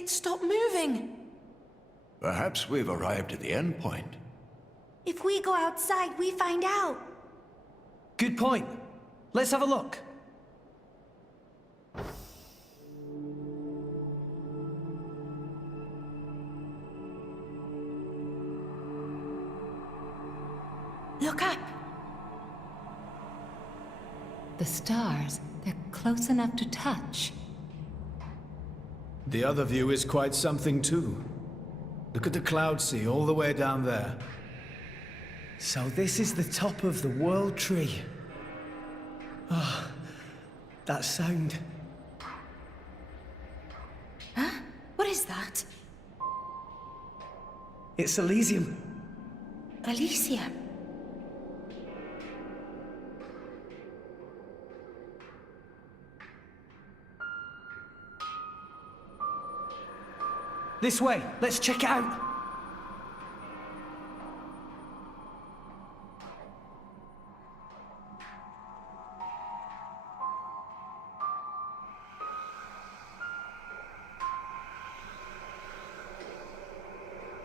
It stopped moving. Perhaps we've arrived at the end point. If we go outside, we find out. Good point. Let's have a look. Look up. The stars, they're close enough to touch. The other view is quite something too. Look at the cloud sea all the way down there. So this is the top of the World Tree. Ah, that sound. Huh? What is that? It's Elysium. Elysium. This way, let's check it out.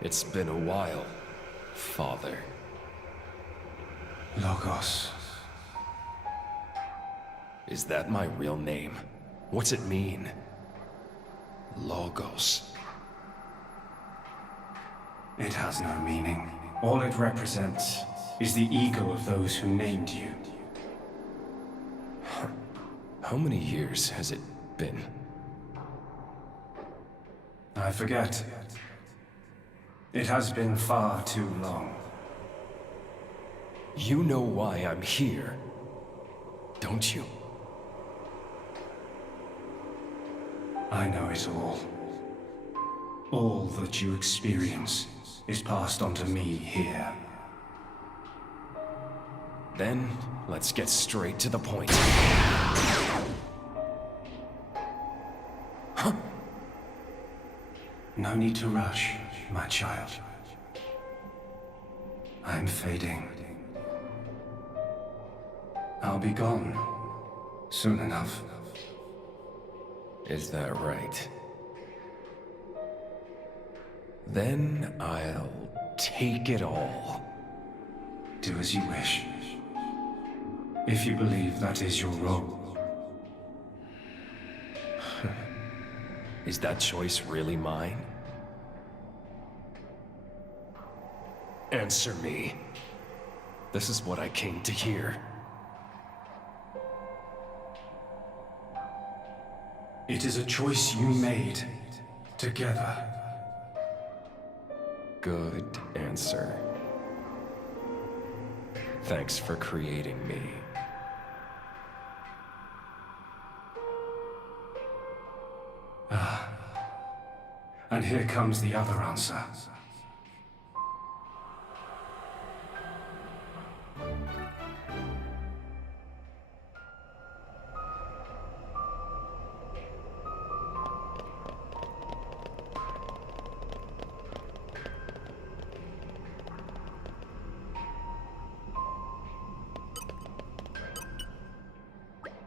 It's been a while, Father. Logos. Is that my real name? What's it mean? Logos. It has no meaning. All it represents is the ego of those who named you. How many years has it been? I forget. It has been far too long. You know why I'm here, don't you? I know it all. All that you experience is passed on to me here. Then, let's get straight to the point. Huh? No need to rush, my child. I'm fading. I'll be gone soon enough. Is that right? Then I'll take it all. Do as you wish. If you believe that is your role. Is that choice really mine? Answer me. This is what I came to hear. It is a choice you made together. Good answer. Thanks for creating me. And here comes the other answer.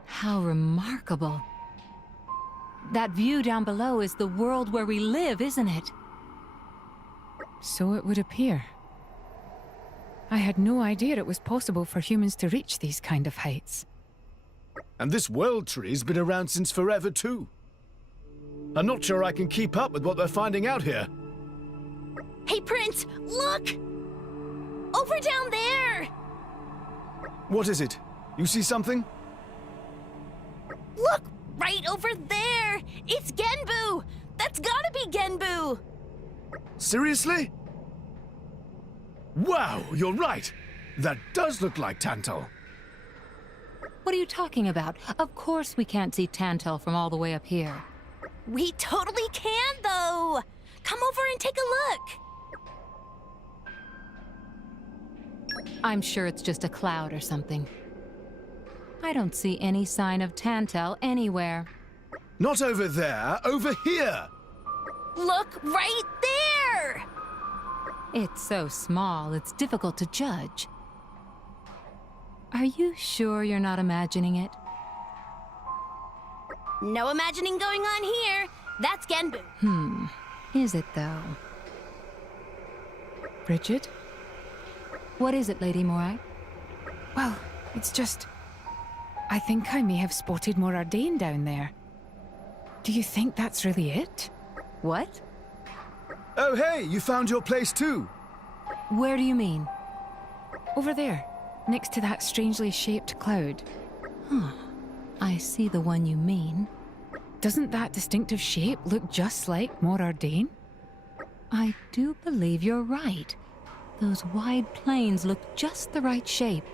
How remarkable. That view down below is the world where we live, isn't it? So it would appear. I had no idea it was possible for humans to reach these kind of heights. And this world tree's been around since forever too. I'm not sure I can keep up with what they're finding out here. Hey, Prince, look! Over down there! What is it? You see something? Look! Right over there! It's Genbu! That's gotta be Genbu! Seriously? Wow, you're right! That does look like Tantal. What are you talking about? Of course we can't see Tantal from all the way up here. We totally can, though! Come over and take a look! I'm sure it's just a cloud or something. I don't see any sign of Tantal anywhere. Not over there, over here! Look right there! It's so small, it's difficult to judge. Are you sure you're not imagining it? No imagining going on here. That's Genbu. Is it, though? Bridget? What is it, Lady Morai? Well, it's just... I think I may have spotted Morardane down there. Do you think that's really it? What? Oh, hey, you found your place too. Where do you mean? Over there, next to that strangely shaped cloud. I see the one you mean. Doesn't that distinctive shape look just like Morardane? I do believe you're right. Those wide plains look just the right shape.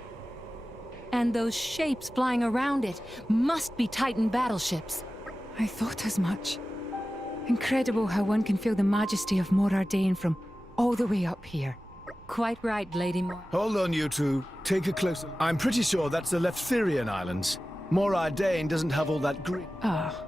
And those shapes flying around it must be Titan battleships. I thought as much. Incredible how one can feel the majesty of Morardane from all the way up here. Quite right, Lady Morai. Hold on, you two. Take a closer... I'm pretty sure that's the Leftherian Islands. Morardane doesn't have all that green. Ah,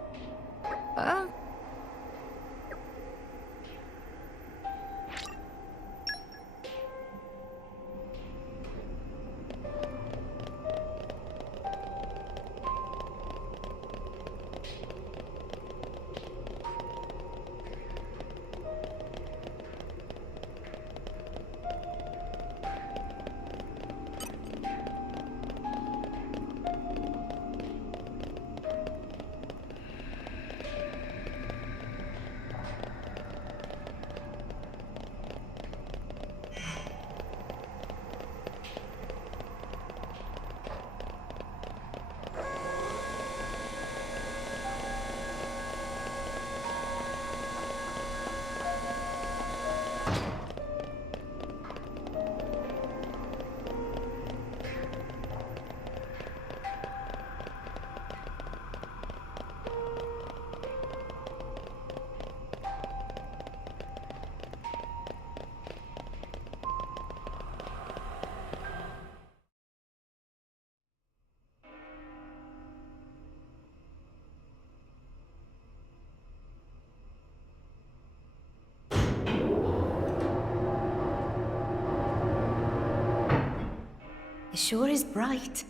It sure is bright.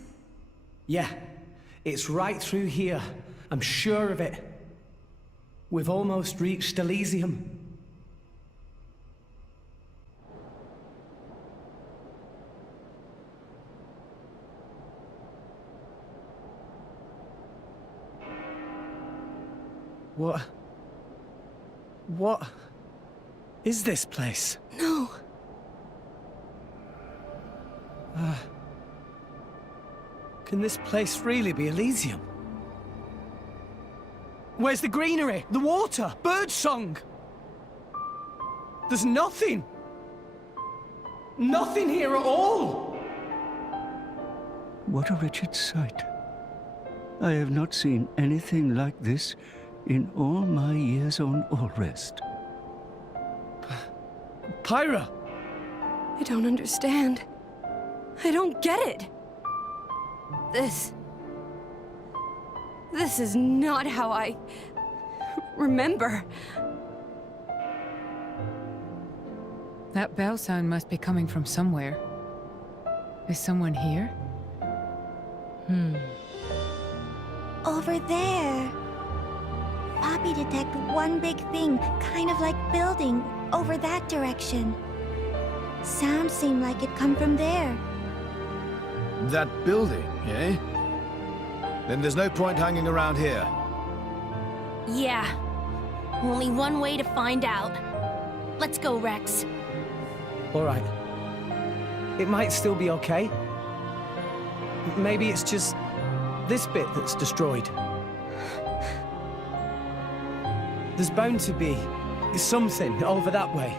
Yeah, it's right through here. I'm sure of it. We've almost reached Elysium. What is this place? No. Can this place really be Elysium? Where's the greenery? The water? Birdsong? There's nothing! Nothing here at all! What a wretched sight. I have not seen anything like this in all my years on Allrest. Pyra! I don't understand. I don't get it. This is not how I remember. that bell sound must be coming from somewhere. Is someone here? Over there. Poppy detected one big thing, kind of like building, over that direction. Sound seemed like it come from there. That building, eh? Then there's no point hanging around here. Yeah. Only one way to find out. Let's go, Rex. All right. It might still be okay. Maybe it's just this bit that's destroyed. There's bound to be something over that way.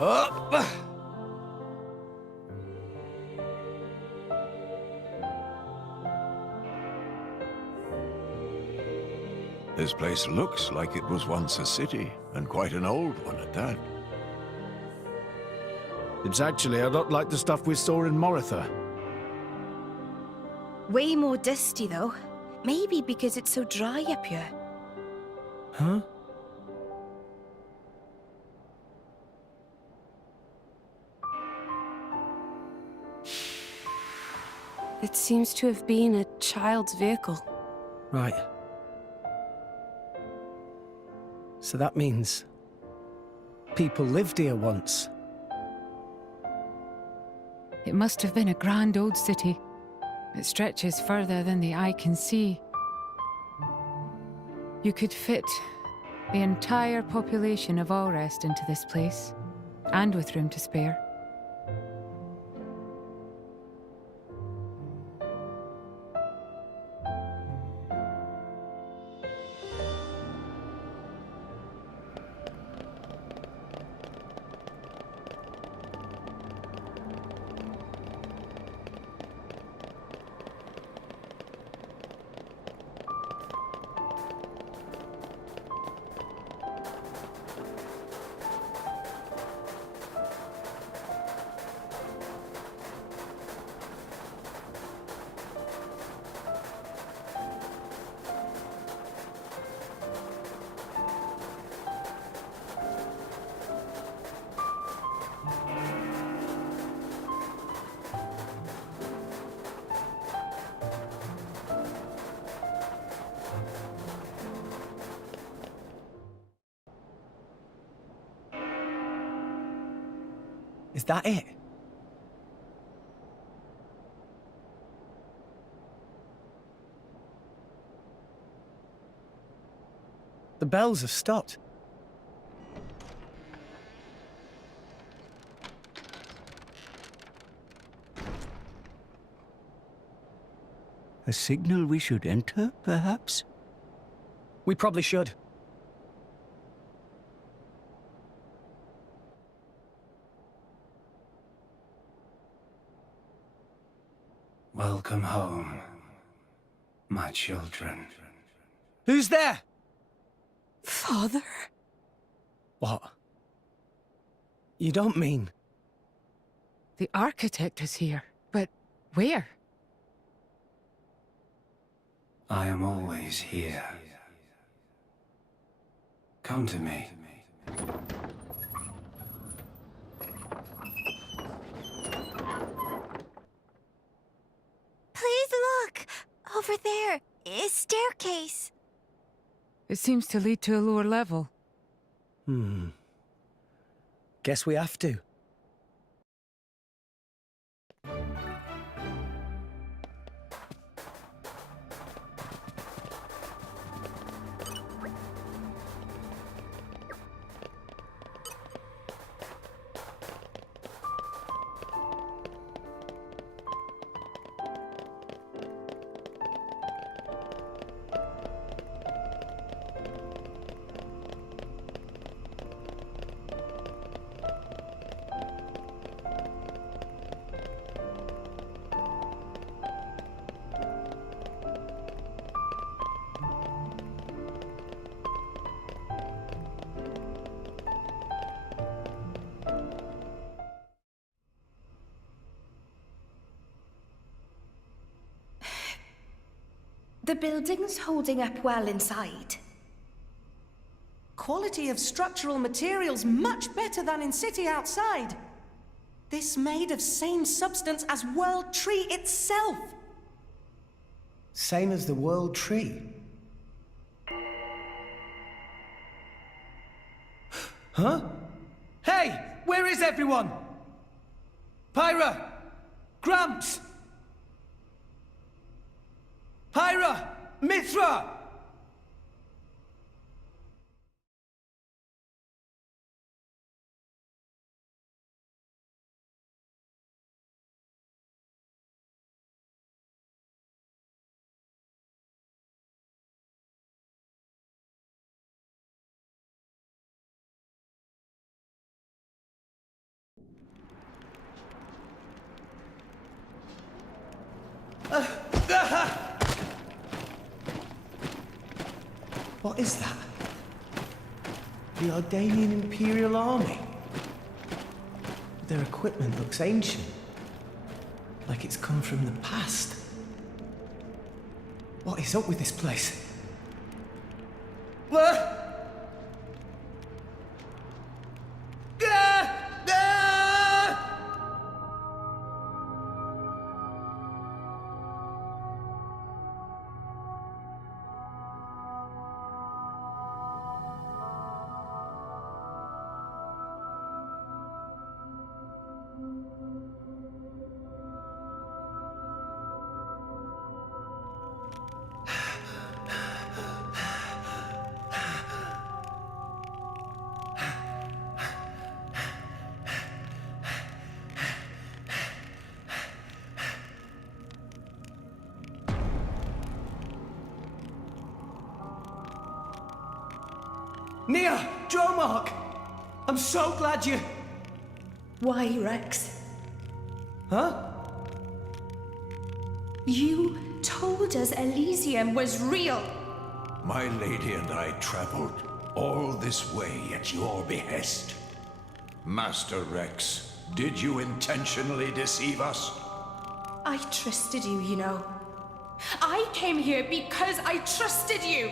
Up! This place looks like it was once a city, and quite an old one at that. It's actually a lot like the stuff we saw in Moritha. Way more dusty, though. Maybe because it's so dry up here. Huh? It seems to have been a child's vehicle. Right. So that means people lived here once. It must have been a grand old city. It stretches further than the eye can see. You could fit the entire population of Allrest into this place, and with room to spare. Is that it? The bells have stopped. A signal we should enter, perhaps? We probably should. Welcome home, my children. Who's there? Father? What? You don't mean... The architect is here, but where? I am always here. Come to me. Please look! Over there is staircase. It seems to lead to a lower level. Guess we have to. The building's holding up well inside. Quality of structural materials much better than in city outside. This made of same substance as World Tree itself. Same as the World Tree. Huh? Hey! Where is everyone? Pyra! Gramps! Pyra! Mithra! What is that? The Ardanian Imperial Army? Their equipment looks ancient. Like it's come from the past. What is up with this place? Nia! Dromark! I'm so glad you... Why, Rex? Huh? You told us Elysium was real. My lady and I traveled all this way at your behest. Master Rex, did you intentionally deceive us? I trusted you, you know. I came here because I trusted you.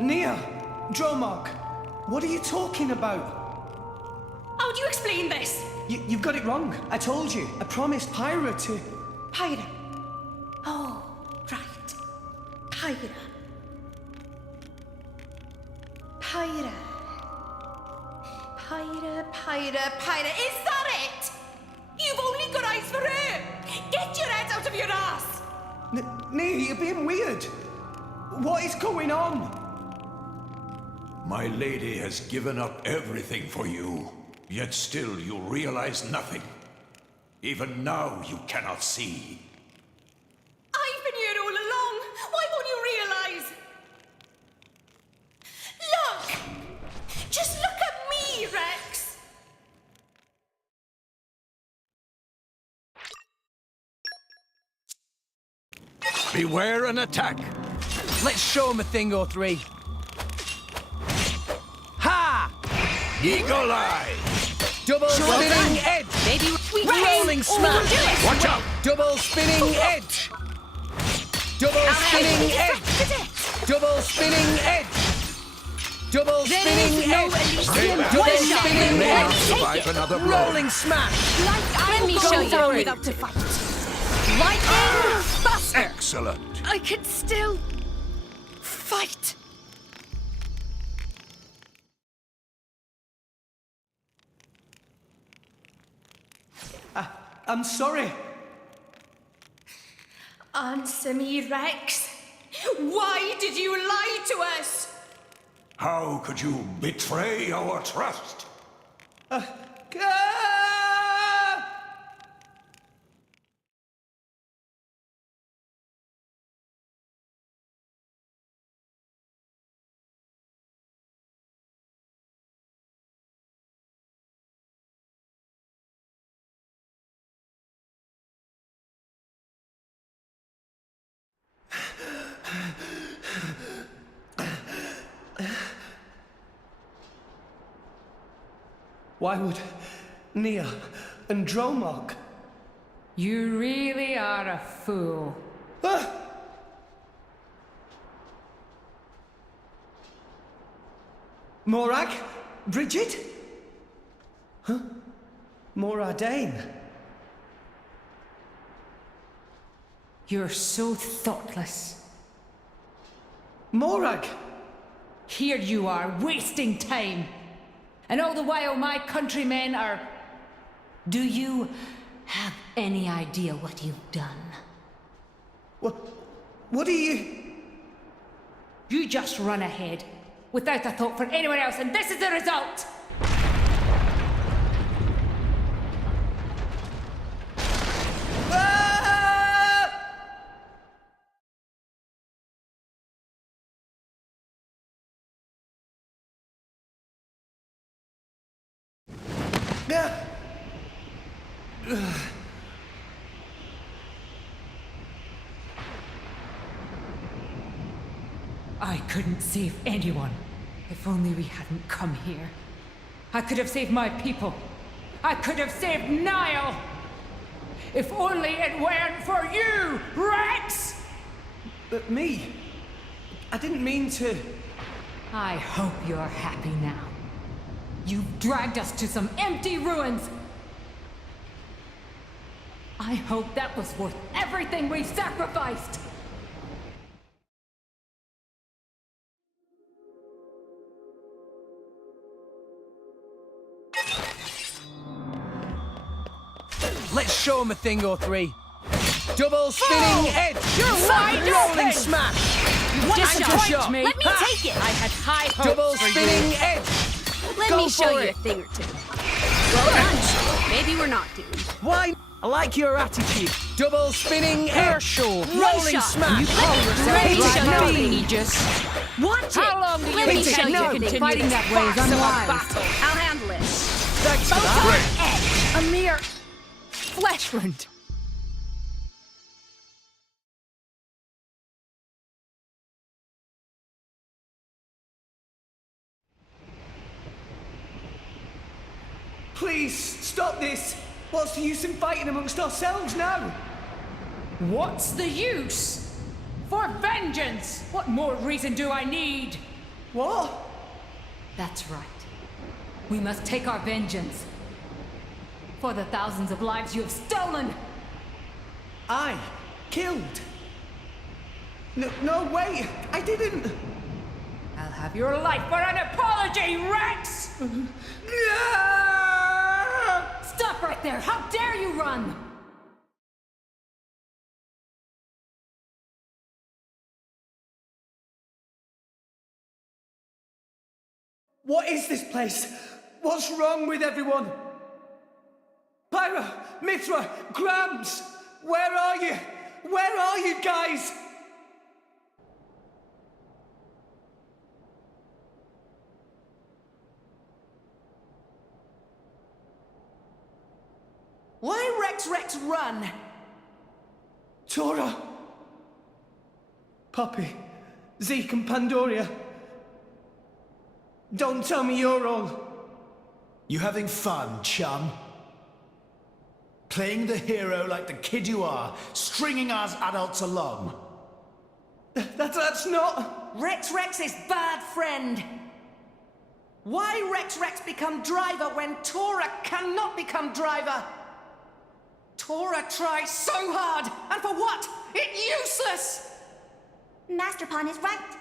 Nia! Dromark! What are you talking about? How do you explain this? You've got it wrong. I told you. I promised Pyra to... Pyra. Oh, right. Pyra. Pyra. Pyra. Is that it? You've only got eyes for her. Get your head out of your ass. Nia, you're being weird. What is going on? My lady has given up everything for you, yet still you realize nothing. Even now you cannot see. I've been here all along. Why won't you realize? Look! Just look at me, Rex! Beware an attack! Let's show him a thing or three. Eagle Eye! Double spinning edge! Maybe we Rolling smash! Watch out! Double spinning edge! Double spinning edge! Double spinning edge! Double spinning edge! Double spinning edge! Survive another blow. Rolling smash! Let me show you without to fight. Lightning Buster! Excellent! I could still fight. I'm sorry. Answer me, Rex. Why did you lie to us? How could you betray our trust? Why would Nia and Dromark? You really are a fool. Morag? Bridget? Huh? Moradane? You're so thoughtless. Morag! Here you are, wasting time. And all the while my countrymen are... Do you have any idea what you've done? What are you... You just run ahead, without a thought for anyone else, and this is the result! I couldn't save anyone. If only we hadn't come here. I could have saved my people. I could have saved Niall. If only it weren't for you, Rex! But me? I didn't mean to... I hope you're happy now. You've dragged us to some empty ruins. I hope that was worth everything we've sacrificed. Let's show him a thing or three. Double spinning edge. You're wide rolling open. smash. You disappoint me. Let me take it. I had high hopes Double for spinning you. edge. Let Go me show for you it. a thing or two. Well done. Maybe we're not doomed. Why? I like your attitude. Double spinning edge. Sure. Rolling smash. You call yourself Let me show you a me. thing. Aegis. Watch it. How long do you Let me think show you you a can thing. fighting that way is unwise? I'll handle it. Thanks for that. A mere flesh wound. Please, stop this. What's the use in fighting amongst ourselves now? What's the use? For vengeance! What more reason do I need? What? That's right. We must take our vengeance. For the thousands of lives you have stolen! I killed. No way. I didn't. I'll have your life for an apology, Rex! Stop right there! How dare you run! What is this place? What's wrong with everyone? Pyra, Mithra, Grams, where are you? Where are you guys? Why Rex run? Tora, Poppy, Zeke and Pandoria. Don't tell me you're all... You having fun, chum? Playing the hero like the kid you are, stringing us adults along. That's not... Rex is bad friend. Why Rex become driver when Tora cannot become driver? Tora tries so hard, and for what? It's useless! Master Pawn is right.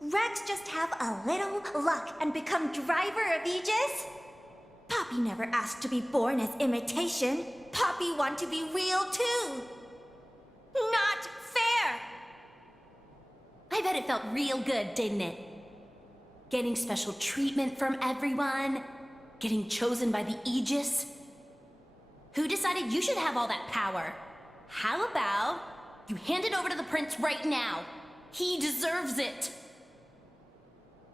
Rex just have a little luck and become driver of Aegis? Poppy never asked to be born as imitation. Poppy want to be real too. Not fair! I bet it felt real good, didn't it? Getting special treatment from everyone, getting chosen by the Aegis. Who decided you should have all that power? How about you hand it over to the prince right now? He deserves it.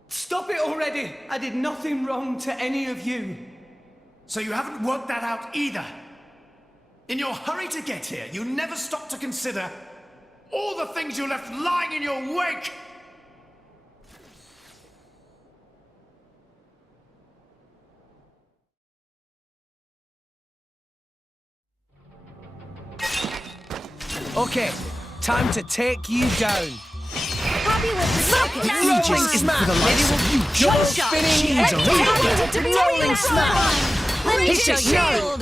Stop it already! I did nothing wrong to any of you. So you haven't worked that out either. In your hurry to get here, you never stopped to consider all the things you left lying in your wake! Okay, time to take you down. Poppy will protect us. Rolling smash! Double spinning edge! Rolling smash! Let me Hit show it, you. shield!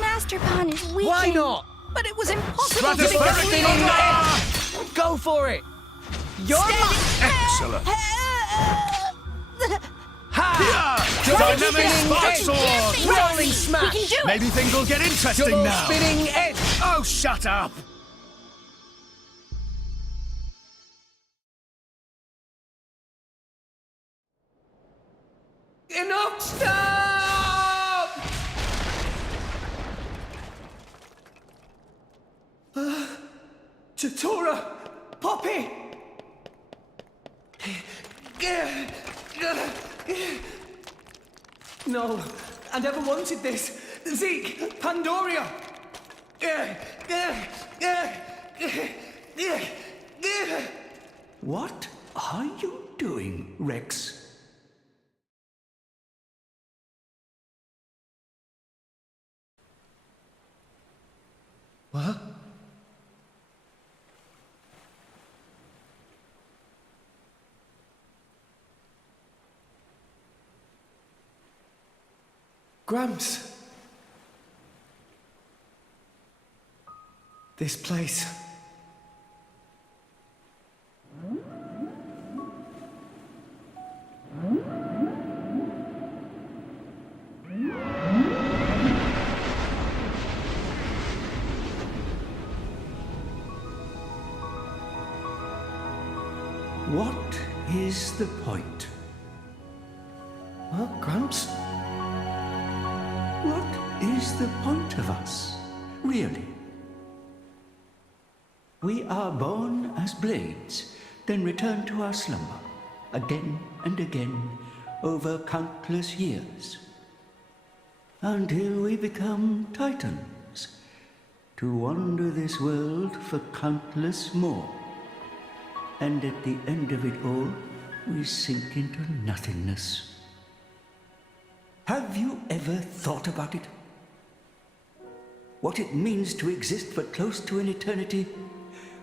Master Pawn is weak. Why not? But it was impossible to Double get spinning edge! Go for it! You're mine! Excellent! Ha! Double spinning edge! Rolling smash! Maybe things will get interesting Double now. spinning edge! Oh, shut up! Enough! Stop! Tora, Poppy! No, I never wanted this. Zeke, Pandoria! What are you doing, Rex? What? Gramps. This place. What is the point? Huh, Gramps? What is the point of us, really? We are born as blades, then return to our slumber, again and again, over countless years, until we become titans, to wander this world for countless more. And at the end of it all, we sink into nothingness. Have you ever thought about it? What it means to exist for close to an eternity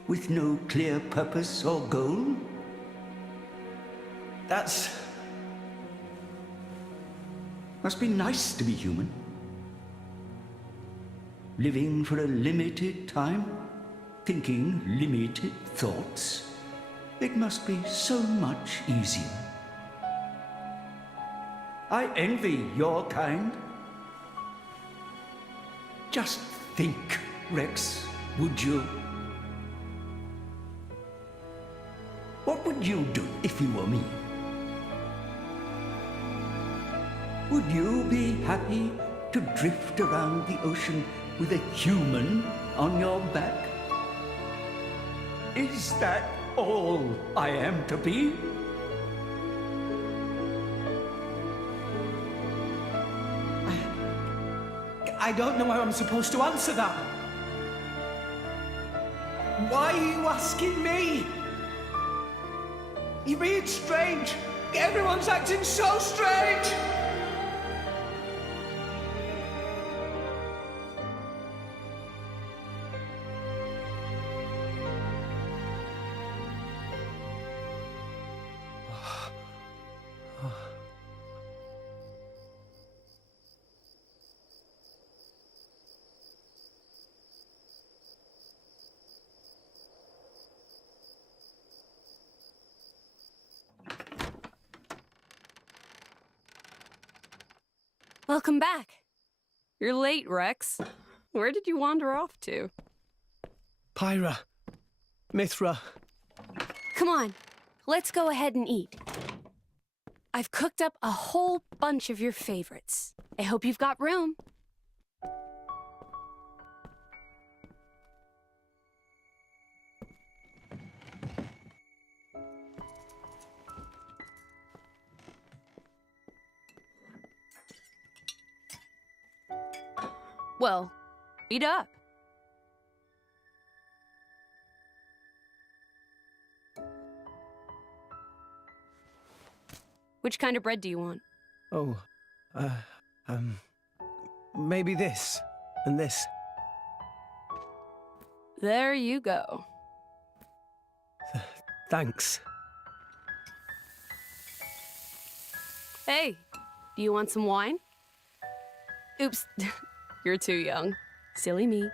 with no clear purpose or goal? That's... Must be nice to be human. Living for a limited time, thinking limited thoughts. It must be so much easier. I envy your kind. Just think, Rex, would you? What would you do if you were me? Would you be happy to drift around the ocean with a human on your back? Is that all I am to be? I don't know how I'm supposed to answer that. Why are you asking me? You're being strange. Everyone's acting so strange. Welcome back. You're late, Rex. Where did you wander off to? Pyra. Mithra. Come on, let's go ahead and eat. I've cooked up a whole bunch of your favorites. I hope you've got room. Well, eat up. Which kind of bread do you want? Oh, maybe this and this. There you go. Thanks. Hey, do you want some wine? Oops, you're too young. Silly me.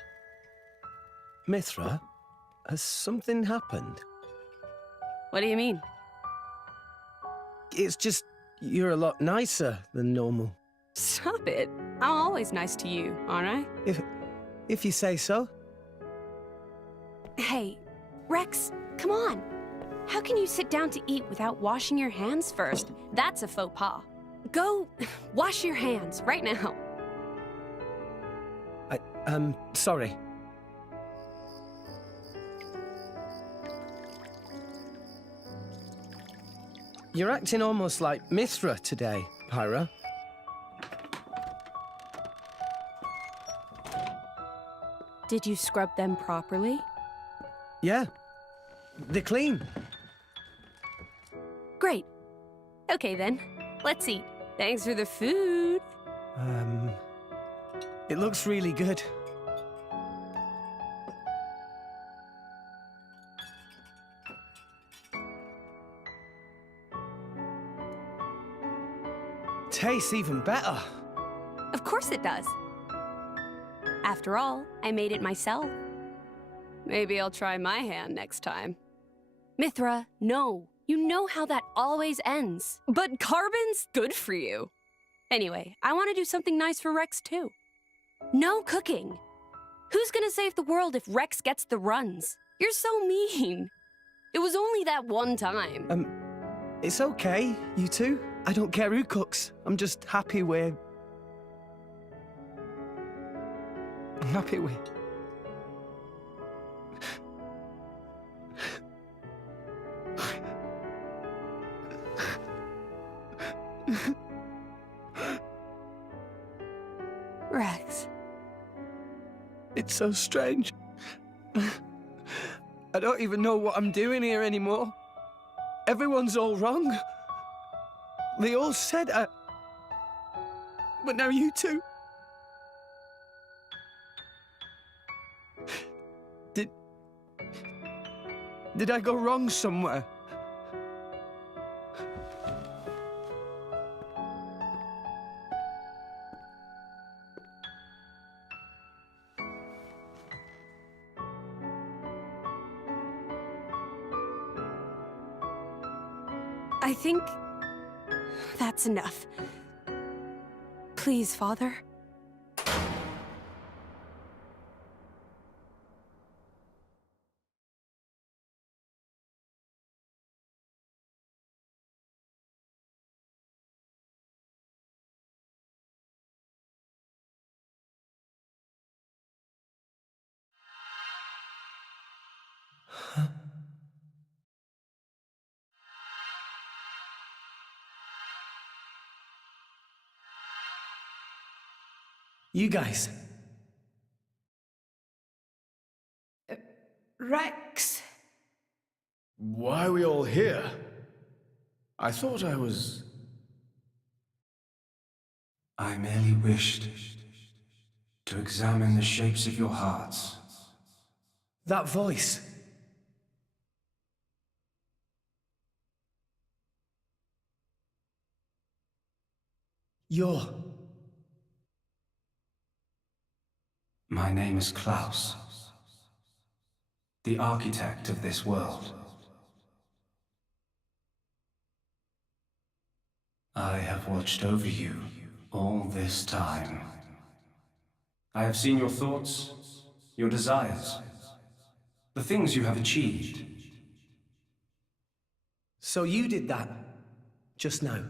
Mithra, has something happened? What do you mean? It's just, you're a lot nicer than normal. Stop it. I'm always nice to you, aren't I? If you say so. Hey, Rex, come on. How can you sit down to eat without washing your hands first? That's a faux pas. Go wash your hands right now. Sorry. You're acting almost like Mithra today, Pyra. Did you scrub them properly? Yeah. They're clean. Great. Okay then, let's eat. Thanks for the food. It looks really good. Tastes even better. Of course it does. After all, I made it myself. Maybe I'll try my hand next time. Mithra, no. You know how that always ends. But carbon's good for you. Anyway, I want to do something nice for Rex too. No cooking. Who's gonna save the world if Rex gets the runs? You're so mean. It was only that one time. It's okay, you two. I don't care who cooks. I'm just happy we're... I'm happy we... Rex. It's so strange. I don't even know what I'm doing here anymore. Everyone's all wrong. They all said I... But now you two... Did I go wrong somewhere? I think that's enough. Please, Father. You guys. Rex. Why are we all here? I thought I was... I merely wished to examine the shapes of your hearts. That voice. You're... My name is Klaus, the architect of this world. I have watched over you all this time. I have seen your thoughts, your desires, the things you have achieved. So you did that, just now?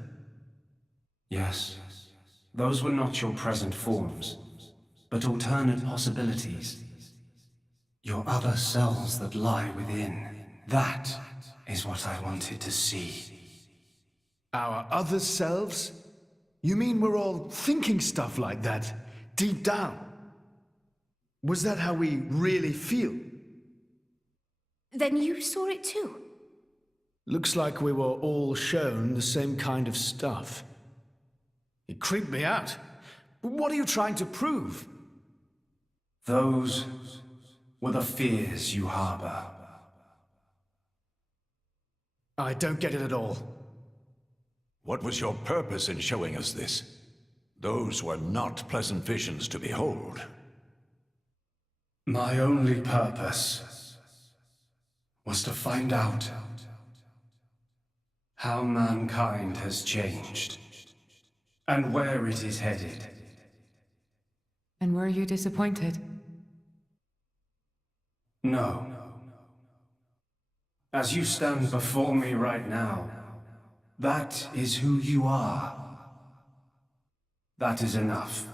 Yes, those were not your present forms, but alternate possibilities. Your other selves that lie within. That is what I wanted to see. Our other selves? You mean we're all thinking stuff like that, deep down? Was that how we really feel? Then you saw it too. Looks like we were all shown the same kind of stuff. It creeped me out. But what are you trying to prove? Those were the fears you harbor. I don't get it at all. What was your purpose in showing us this? Those were not pleasant visions to behold. My only purpose was to find out how mankind has changed and where it is headed. And were you disappointed? No. As you stand before me right now, that is who you are. That is enough.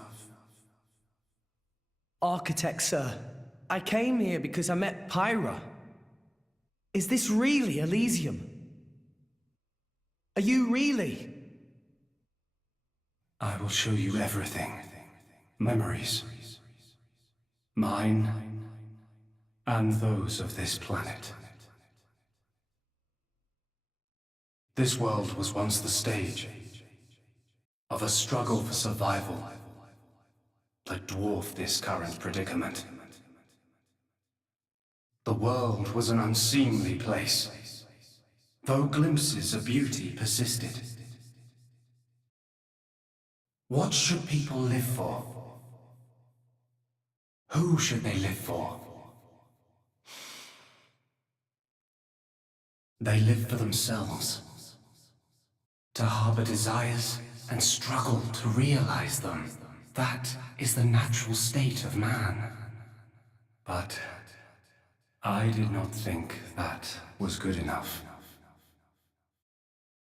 Architect, sir. I came here because I met Pyra. Is this really Elysium? Are you really? I will show you everything. Memories. Mine, and those of this planet. This world was once the stage of a struggle for survival that dwarfed this current predicament. The world was an unseemly place, though glimpses of beauty persisted. What should people live for? Who should they live for? They live for themselves, to harbor desires and struggle to realize them. That is the natural state of man. But I did not think that was good enough.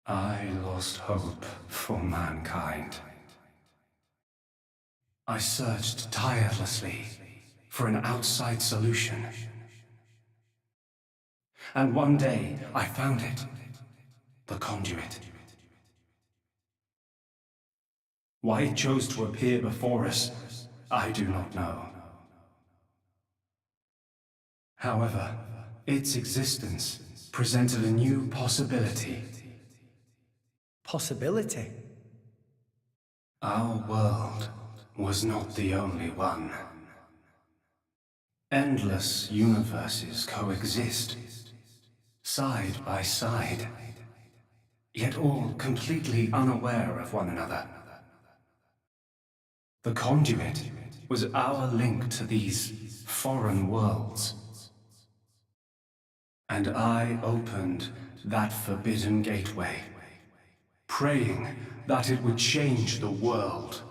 I lost hope for mankind. I searched tirelessly for an outside solution. And one day, I found it. The conduit. Why it chose to appear before us, I do not know. However, its existence presented a new possibility. Possibility? Our world was not the only one. Endless universes coexist, side by side, yet all completely unaware of one another. The conduit was our link to these foreign worlds. And I opened that forbidden gateway, praying that it would change the world.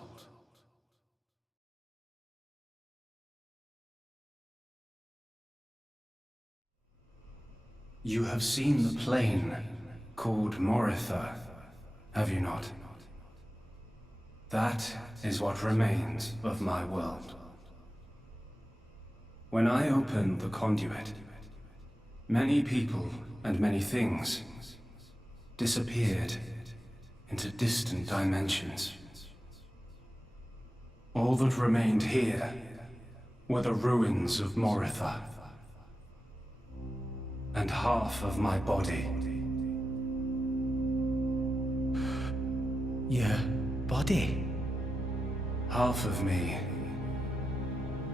You have seen the plane called Moritha, have you not? That is what remains of my world. When I opened the conduit, many people and many things disappeared into distant dimensions. All that remained here were the ruins of Moritha. And half of my body. Your body? Half of me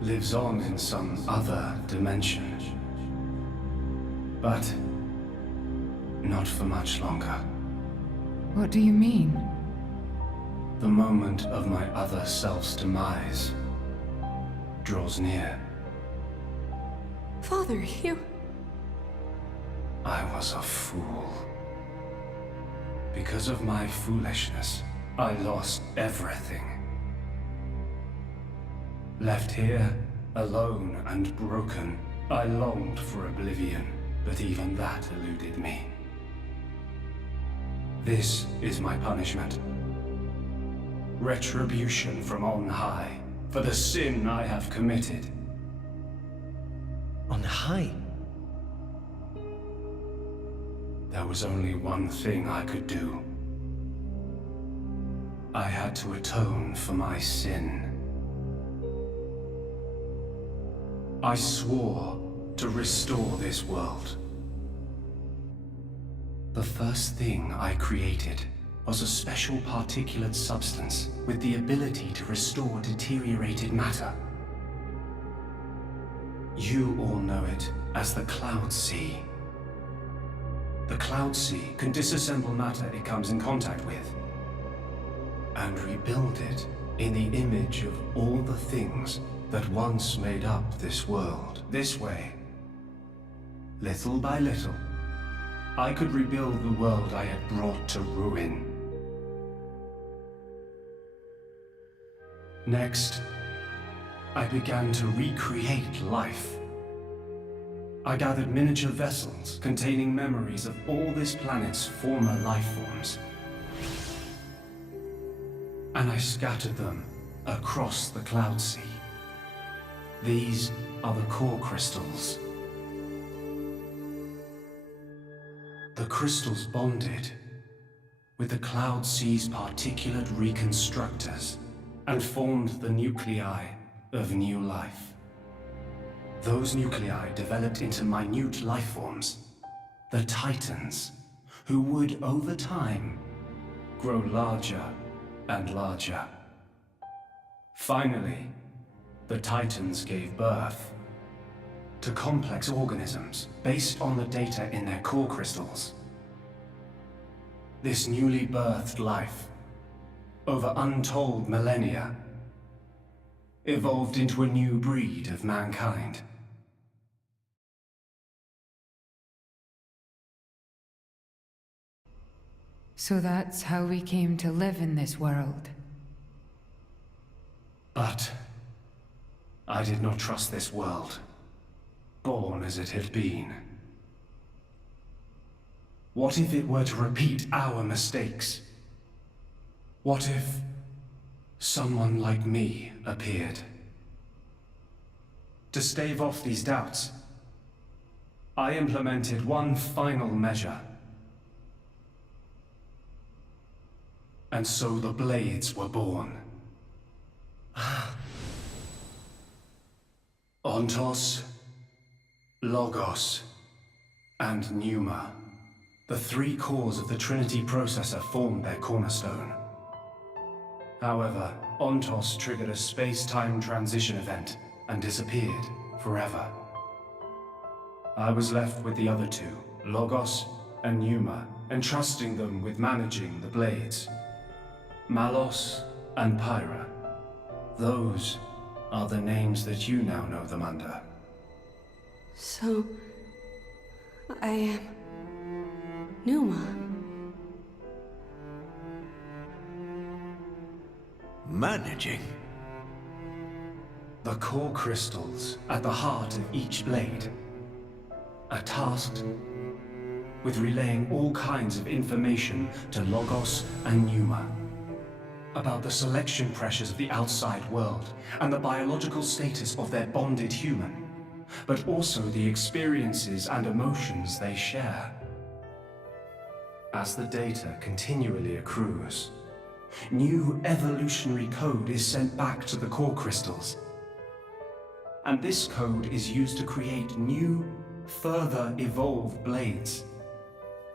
lives on in some other dimension. But not for much longer. What do you mean? The moment of my other self's demise draws near. Father, you... I was a fool. Because of my foolishness, I lost everything. Left here, alone and broken, I longed for oblivion, but even that eluded me. This is my punishment. Retribution from on high, for the sin I have committed. On high? There was only one thing I could do. I had to atone for my sin. I swore to restore this world. The first thing I created was a special particulate substance with the ability to restore deteriorated matter. You all know it as the Cloud Sea. The Cloud Sea can disassemble matter it comes in contact with, and rebuild it in the image of all the things that once made up this world. This way, little by little, I could rebuild the world I had brought to ruin. Next, I began to recreate life. I gathered miniature vessels containing memories of all this planet's former life forms. And I scattered them across the Cloud Sea. These are the core crystals. The crystals bonded with the Cloud Sea's particulate reconstructors and formed the nuclei of new life. Those nuclei developed into minute life forms, the Titans, who would, over time, grow larger and larger. Finally, the Titans gave birth to complex organisms based on the data in their core crystals. This newly birthed life, over untold millennia, evolved into a new breed of mankind. So that's how we came to live in this world. But I did not trust this world, born as it had been. What if it were to repeat our mistakes? What if someone like me appeared? To stave off these doubts, I implemented one final measure. And so the Blades were born. Ontos, Logos, and Pneuma. The three cores of the Trinity processor formed their cornerstone. However, Ontos triggered a space-time transition event and disappeared forever. I was left with the other two, Logos and Pneuma, entrusting them with managing the Blades. Malos and Pyra. Those are the names that you now know them under. So, I am Pneuma. Managing? The core crystals at the heart of each blade are tasked with relaying all kinds of information to Logos and Pneuma about the selection pressures of the outside world and the biological status of their bonded human, but also the experiences and emotions they share. As the data continually accrues, new evolutionary code is sent back to the core crystals. And this code is used to create new, further evolved blades.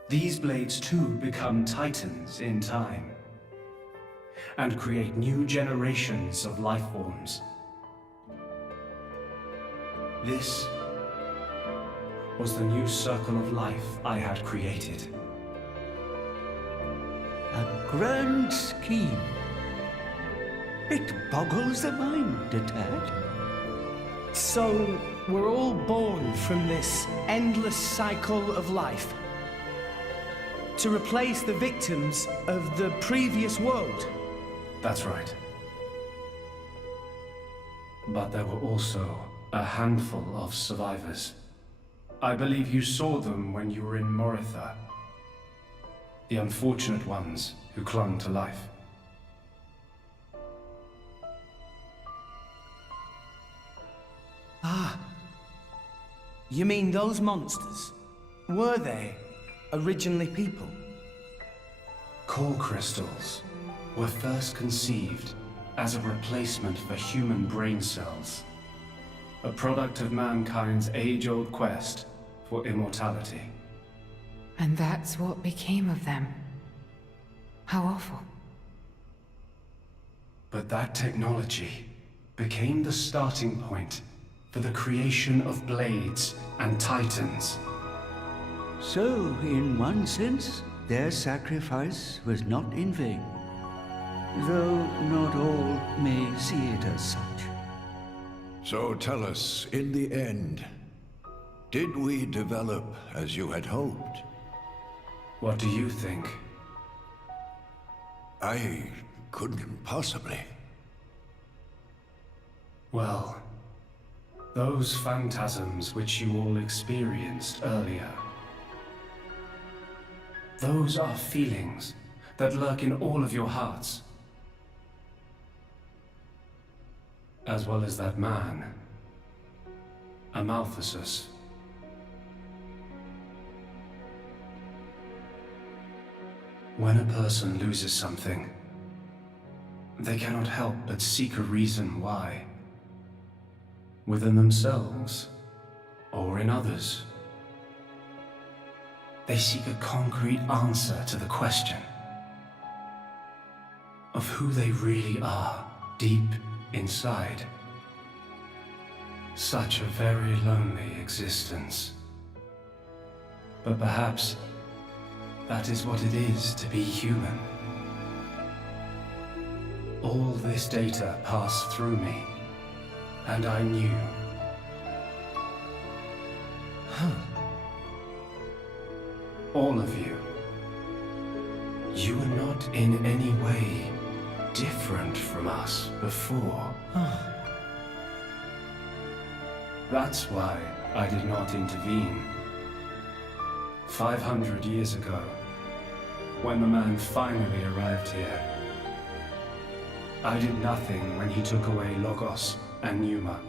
These blades too become Titans in time, and create new generations of life forms. This was the new circle of life I had created. A grand scheme. It boggles the mind a tad. So, we're all born from this endless cycle of life to replace the victims of the previous world. That's right. But there were also a handful of survivors. I believe you saw them when you were in Moritha. The unfortunate ones who clung to life. Ah. You mean those monsters? Were they originally people? Core crystals were first conceived as a replacement for human brain cells. A product of mankind's age-old quest for immortality. And that's what became of them. How awful. But that technology became the starting point for the creation of Blades and Titans. So, in one sense, their sacrifice was not in vain. Though not all may see it as such. So tell us, in the end, did we develop as you had hoped? What do you think? I couldn't possibly. Well, those phantasms which you all experienced earlier, those are feelings that lurk in all of your hearts. As well as that man, Amaltheus. When a person loses something, they cannot help but seek a reason why. Within themselves, or in others. They seek a concrete answer to the question of who they really are deep inside. Such a very lonely existence. But perhaps that is what it is to be human. All this data passed through me, and I knew. All of you. You were not in any way different from us before. That's why I did not intervene. 500 years ago, when the man finally arrived here, I did nothing when he took away Logos and Pneuma.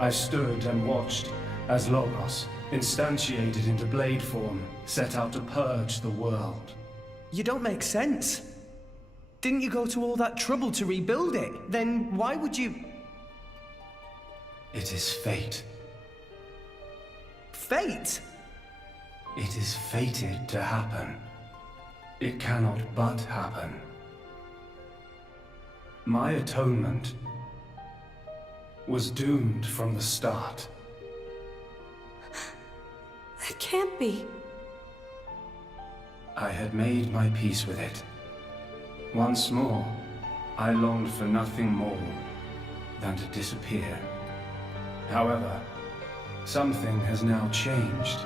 I stood and watched as Logos, instantiated into blade form, set out to purge the world. You don't make sense. Didn't you go to all that trouble to rebuild it? Then why would you... It is fate. Fate? It is fated to happen. It cannot but happen. My atonement was doomed from the start. That can't be. I had made my peace with it. Once more, I longed for nothing more than to disappear. However, something has now changed.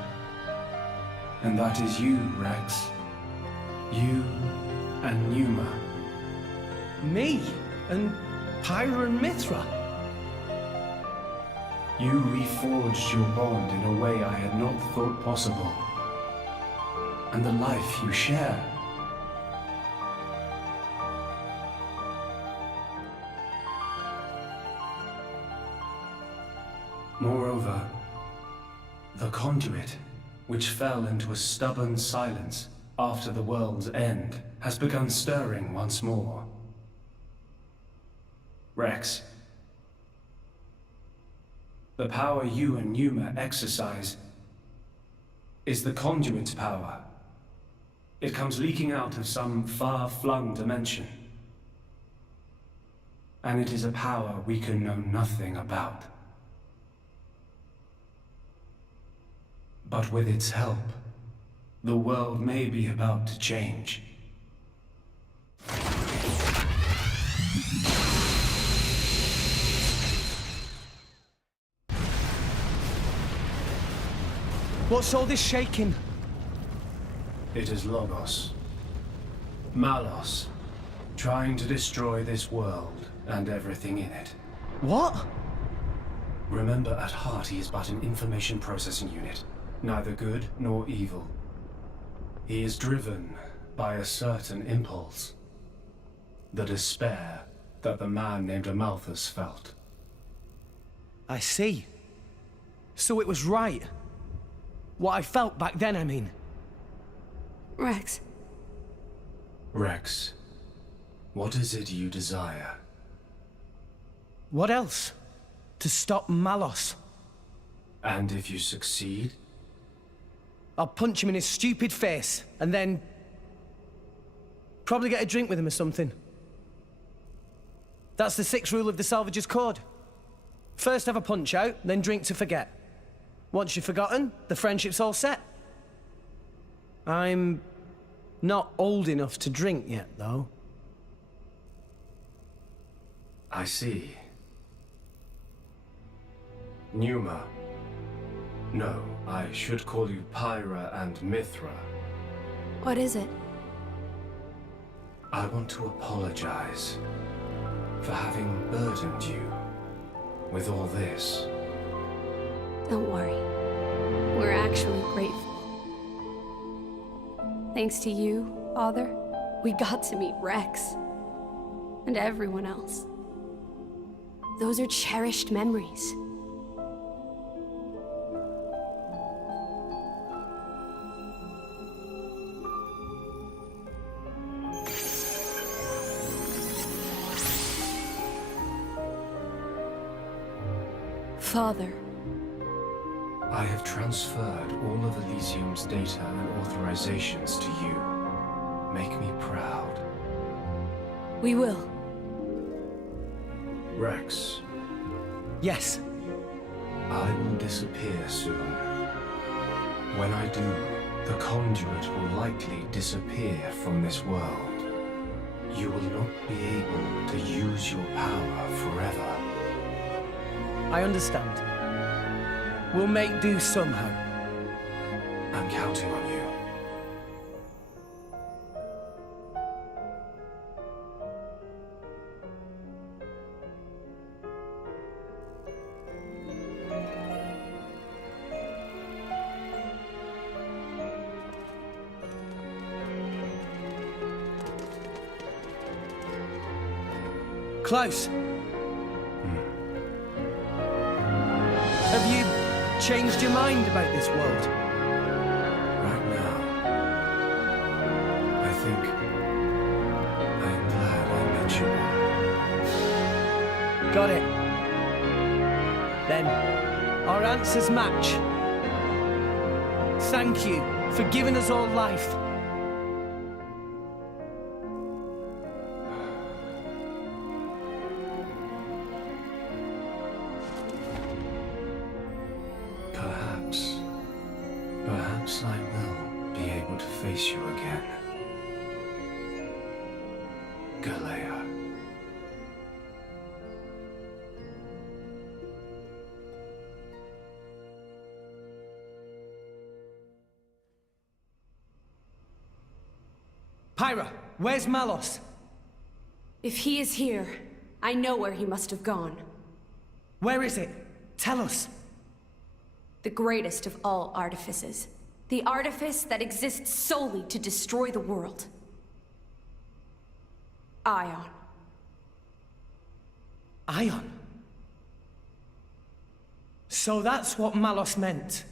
And that is you, Rex. You and Pneuma. Me? And Pyra and Mithra? You reforged your bond in a way I had not thought possible. And the life you share. Moreover, the conduit, which fell into a stubborn silence after the world's end, has begun stirring once more. Rex, the power you and Pneuma exercise is the conduit's power. It comes leaking out of some far-flung dimension. And it is a power we can know nothing about. But with its help, the world may be about to change. What's all this shaking? It is Logos. Malos, trying to destroy this world and everything in it. What? Remember, at heart he is but an information processing unit. Neither good nor evil. He is driven by a certain impulse. The despair that the man named Amalthus felt. I see. So it was right. What I felt back then, I mean. Rex. Rex, what is it you desire? What else? To stop Malos. And if you succeed? I'll punch him in his stupid face, and then... probably get a drink with him or something. That's the 6th rule of the Salvager's Code. First have a punch out, then drink to forget. Once you've forgotten, the friendship's all set. I'm... not old enough to drink yet, though. I see. Pneuma. No, I should call you Pyra and Mithra. What is it? I want to apologize for having burdened you with all this. Don't worry. We're actually grateful. Thanks to you, Father, we got to meet Rex. And everyone else. Those are cherished memories. Father. I have transferred all of Elysium's data and authorizations to you. Make me proud. We will. Rex, Yes. I will disappear soon. When I do, the conduit will likely disappear from this world. You will not be able to use your power forever. I understand. We'll make do somehow. I'm counting on you. Klaus. Have you changed your mind about this world? Right now, I think I am glad I met you all. Got it. Then, our answers match. Thank you for giving us all life. Perhaps I will be able to face you again. Galea. Pyra, where's Malos? If he is here, I know where he must have gone. Where is it? Tell us. The greatest of all artifices. The artifice that exists solely to destroy the world. Ion. Ion? So that's what Malos meant.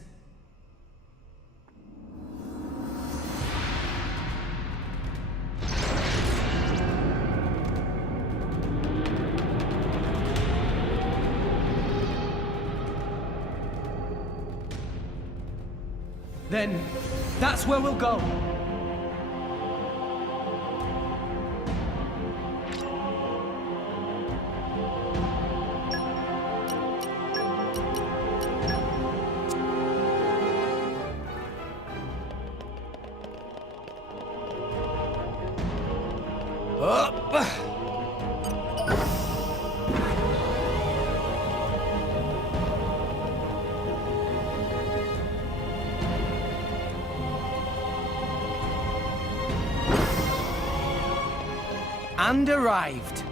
Then, that's where we'll go. Up! And arrived.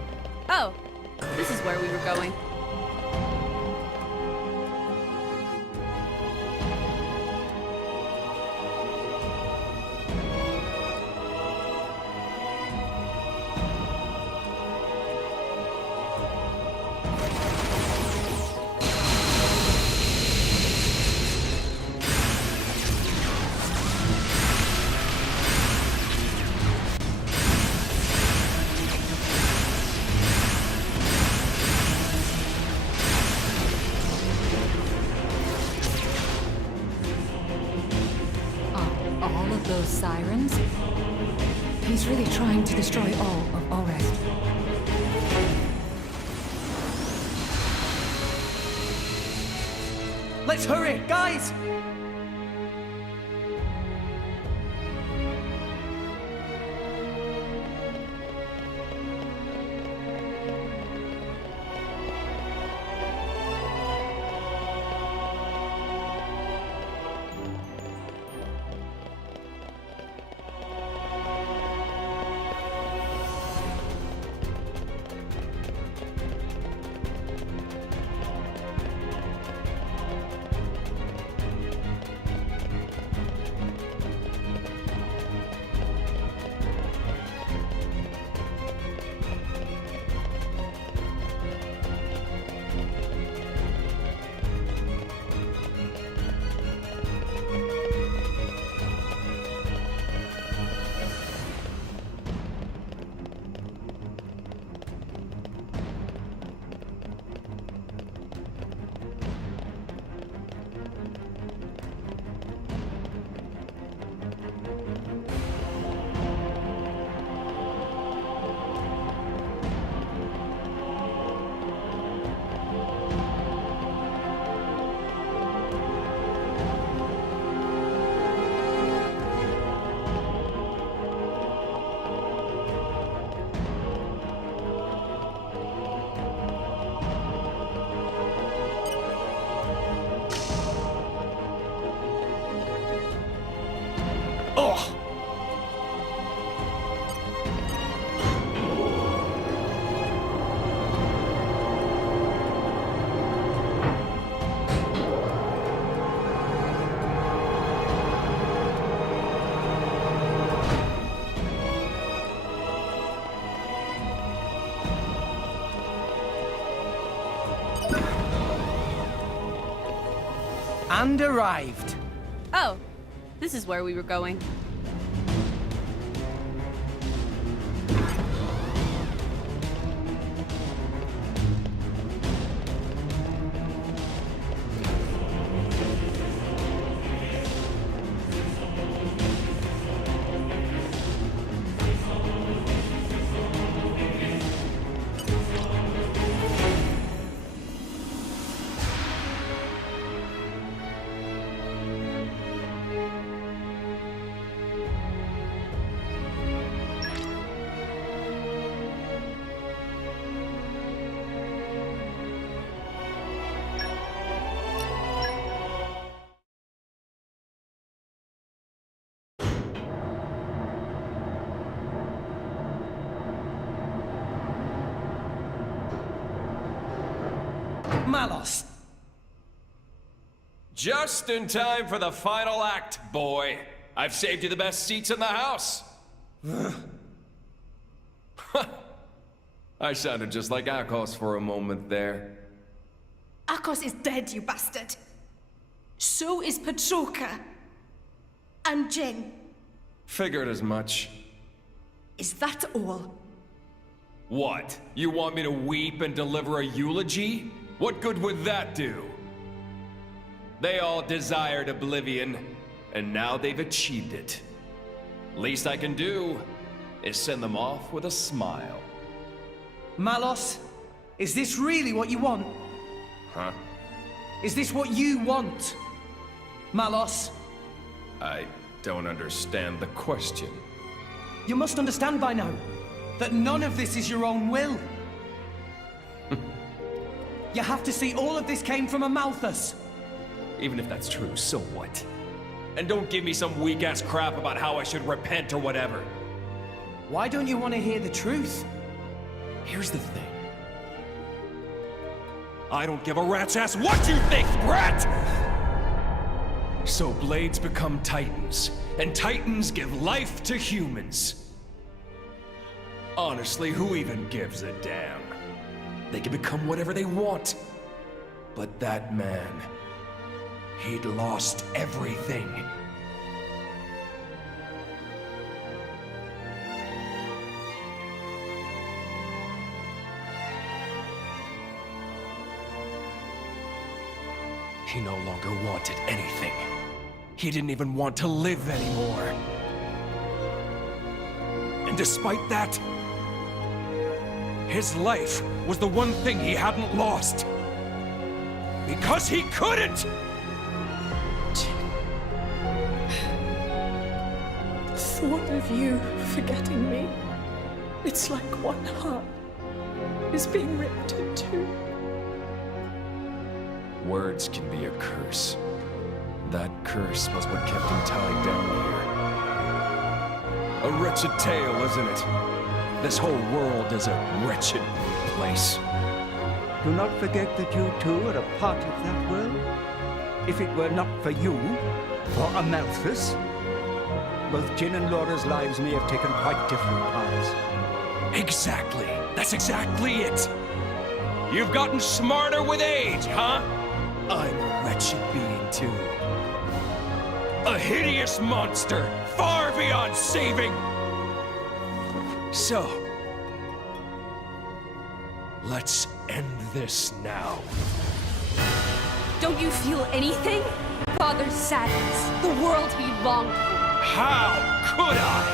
Oh, this is where we were going. All of those sirens? He's really trying to destroy all of Orest. Let's hurry, guys! And arrived. Oh, this is where we were going. Malos! Just in time for the final act, boy. I've saved you the best seats in the house. I sounded just like Akos for a moment there. Akos is dead, you bastard. So is Petroka. And Jin. Figured as much. Is that all? What? You want me to weep and deliver a eulogy? What good would that do? They all desired oblivion, and now they've achieved it. Least I can do is send them off with a smile. Malos, is this really what you want? Huh? Is this what you want? Malos? I don't understand the question. You must understand by now that none of this is your own will. You have to see all of this came from a Malthus. Even if that's true, so what? And don't give me some weak-ass crap about how I should repent or whatever. Why don't you want to hear the truth? Here's the thing. I don't give a rat's ass what you think, brat! So blades become titans, and titans give life to humans. Honestly, who even gives a damn? They can become whatever they want. But that man, he'd lost everything. He no longer wanted anything. He didn't even want to live anymore. And despite that, his life was the one thing he hadn't lost. Because he couldn't! The thought of you forgetting me, it's like one heart is being ripped in two. Words can be a curse. That curse was what kept him tied down here. A wretched tale, isn't it? This whole world is a wretched place. Do not forget that you too are a part of that world. If it were not for you, for Amalthus, both Jin and Laura's lives may have taken quite different paths. Exactly. That's exactly it. You've gotten smarter with age, huh? I'm a wretched being too. A hideous monster, far beyond saving. So, let's end this now. Don't you feel anything? Father's sadness, the world he longed for. How could I?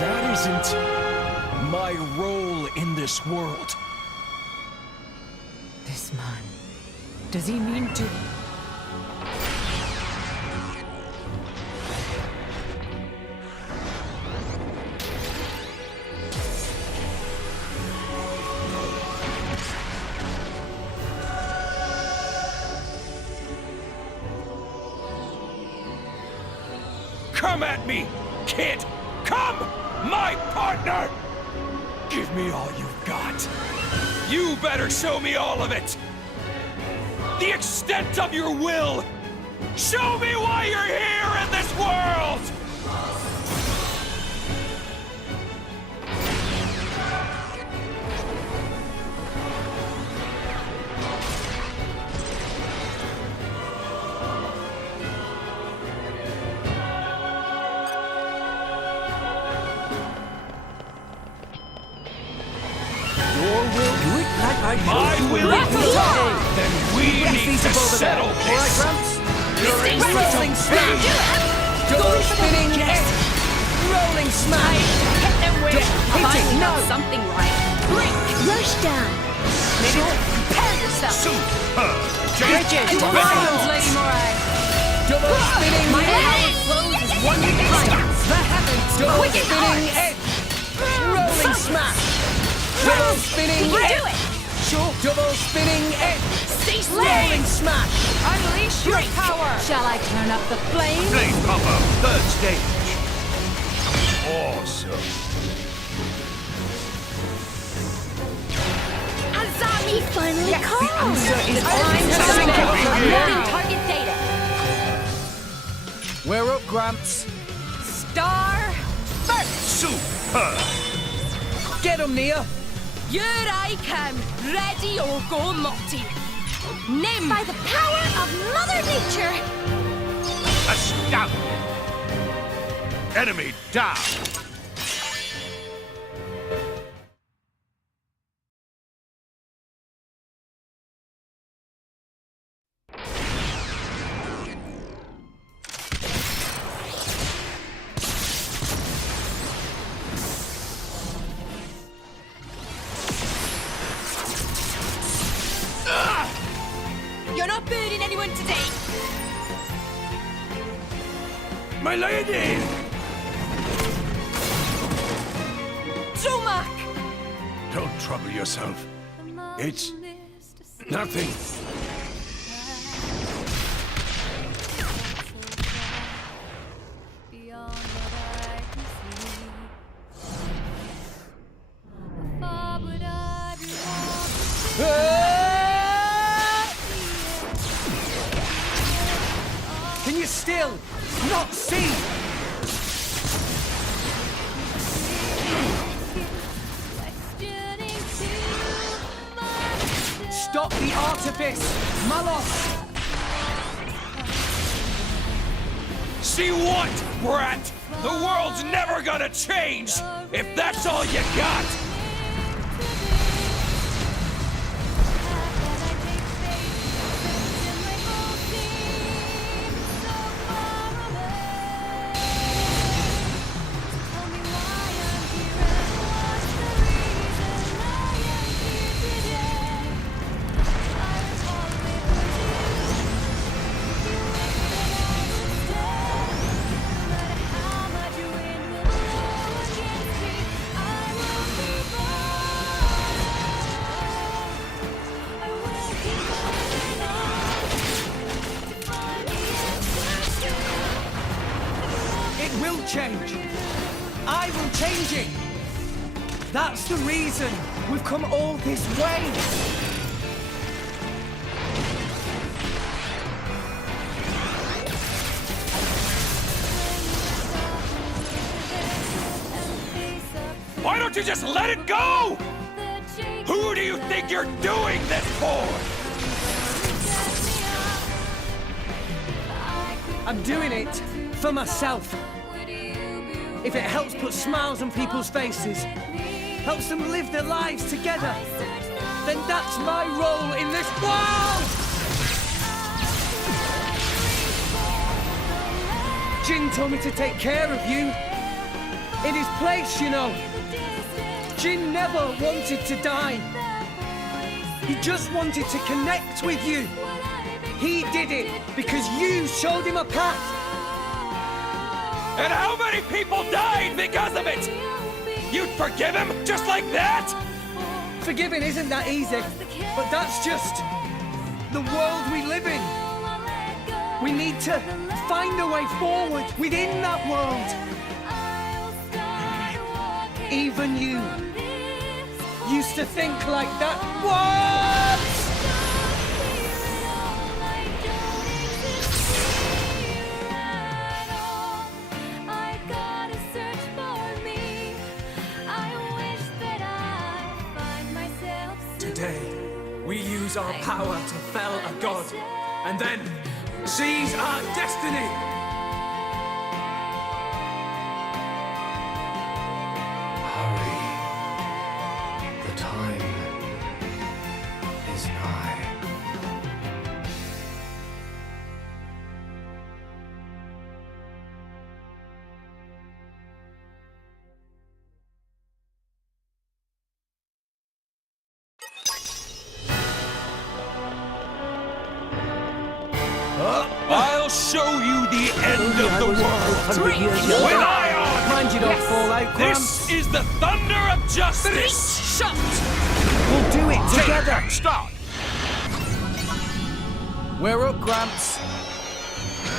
That isn't my role in this world. This man, does he mean to... Come at me, kid! Come! My partner! Give me all you've got. You better show me all of it! The extent of your will! Show me why you're here in this world! My will is then we need to settle this. Rolling smash! Double spinning hit! Rolling smash! Hit them with Hit it, no! something right. Blink! Rush down. Prepare yourself. Super Bridges! Into violence, Lady Moray. Double spinning My hit! power flows as one big pipe. The heavens! Double Wicked spinning hearts. hit! Rolling smash! Double spinning You can hit! do it. Double spinning hit! Cease Rolling smash! Unleash your power! Shall I turn up the flame? Blade Popper, third stage. Awesome. Azami finally called. Time to Sync it up submit. now. Moving target data. We're up, Gramps. Star first. Super. Get him, Nia. Here I come, ready or go multi. Name By the power of Mother Nature. Astounding. Enemy down. You're not burning anyone today. My lady! Dromak! Don't trouble yourself. It's nothing. Can you still not see? Stop the artifice, Malos! See what, brat? The world's never gonna change if that's all you got! It will change. I will change it. That's the reason we've come all this way. Why don't you just let it go? Who do you think you're doing this for? I'm doing it for myself. If it helps put smiles on people's faces, helps them live their lives together, then that's my role in this world! Jin told me to take care of you. In his place, you know. Jin never wanted to die. He just wanted to connect with you. He did it because you showed him a path. And how many people died because of it? You'd forgive him just like that? Forgiving isn't that easy, but that's just the world we live in. We need to find a way forward within that world. Even you used to think like that once! Today, we use our power to fell a god, and then seize our destiny! Hurry. The time show you the end of the world. With Ion! Mind you don't fall out, Gramps. This is the thunder of justice! Shut! We'll do it together. Start! We're up, Gramps.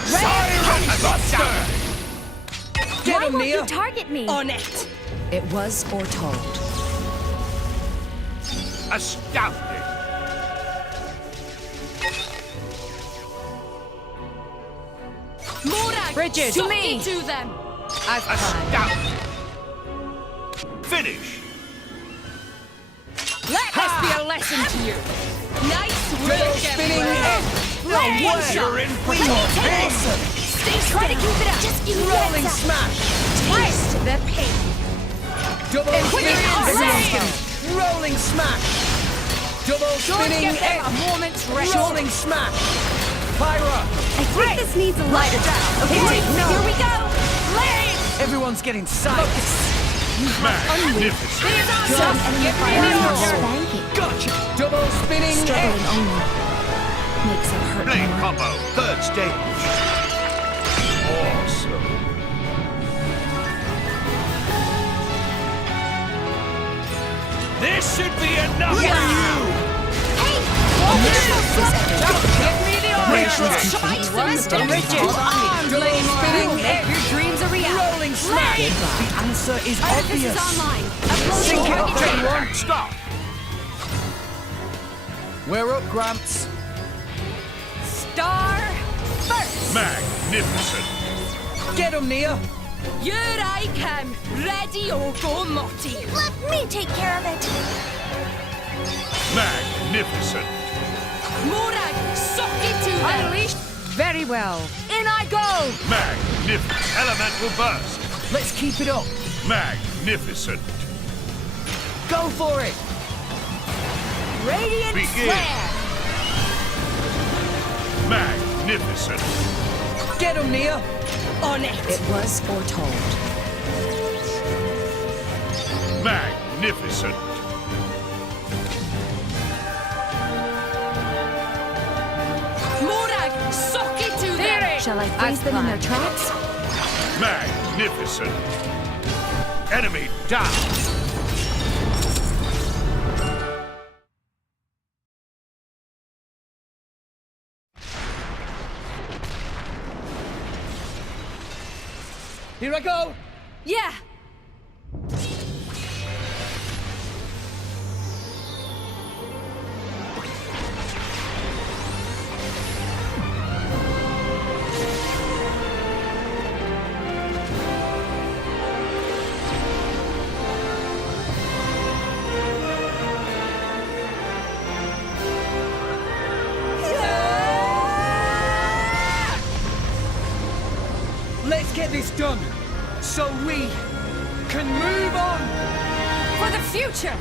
Siren Buster! Get Why him, won't Nia. you target me? On it. It was foretold. Astounding! Morag! Bridges, suck to me. it to them! I've planned. Astounding! Finish! Let this be a lesson to you! Nice work, Spinning everyone! in. Let No it way. You're in for Awesome. Try to keep it up! Just give me Rolling that. smash. Taste the pain! Double spinning Hooray. Rolling smash. Double spinning Give them a in. moment's rest! Rolling smash. Pyra. I think this needs a lighter down. Okay, here we go! Lane! Everyone's getting psyched. Magnificent! Some give me an order! Gotcha. Double spinning Struggling in. only makes it hurt Blade more. combo, third stage. Awesome. This should be enough for you! Hey! Give me the order! Spike semester! Double spinning Make in. your dreams a reality! Rolling smash. The answer is Artifice obvious. is online! Upload Sync it your up, target data. everyone. Stop! We're up, Gramps. Star first! Magnificent! Get him, Nia. Here I come! Ready or go Motty! Let me take care of it. Magnificent! Morag, suck it to them! Unleashed. Very well. In I go! Magnificent! Elemental burst! Let's keep it up. Magnificent! Go for it. Radiant Begin. flare! Magnificent! Get him, Nia. On it! It was foretold. Magnificent! Morag, suck it to them! Shall I freeze them in their tracks? Magnificent! Enemy down! Here I go. Yeah! Let's get this done, so we can move on. For the future!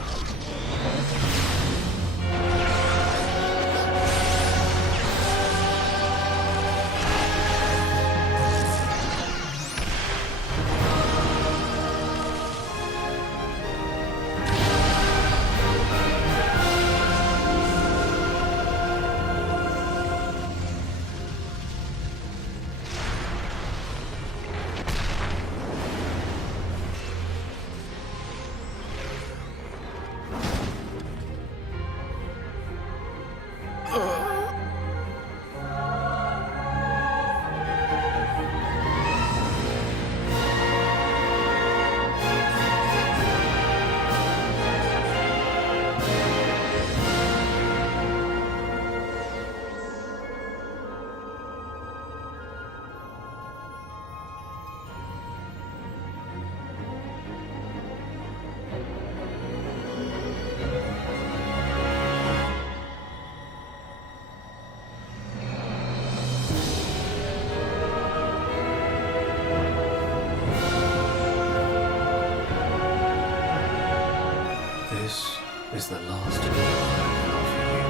This is the last meal I can offer you.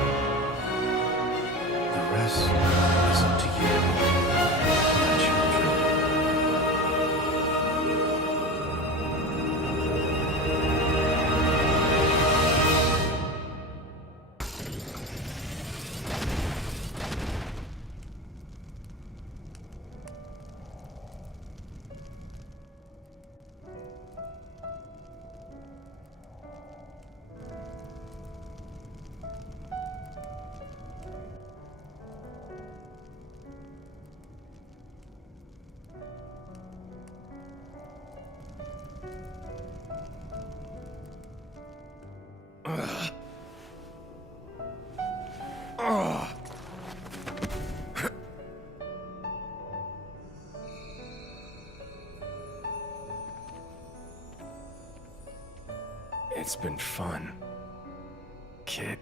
The rest is up to you, my children. It's been fun, kid.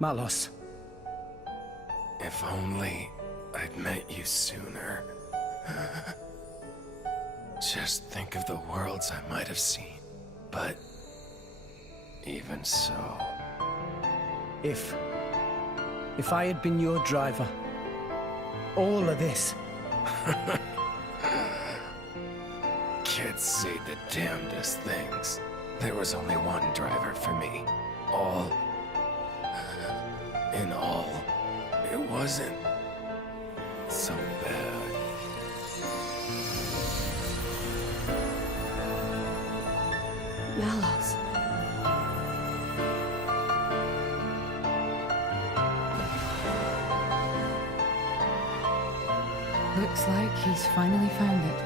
Malos. If only I'd met you sooner. Just think of the worlds I might have seen. But even so... If I had been your driver, all of this... Kids say the damnedest things. There was only one driver for me. All... in all, it wasn't so bad. Malos. Looks like he's finally found it.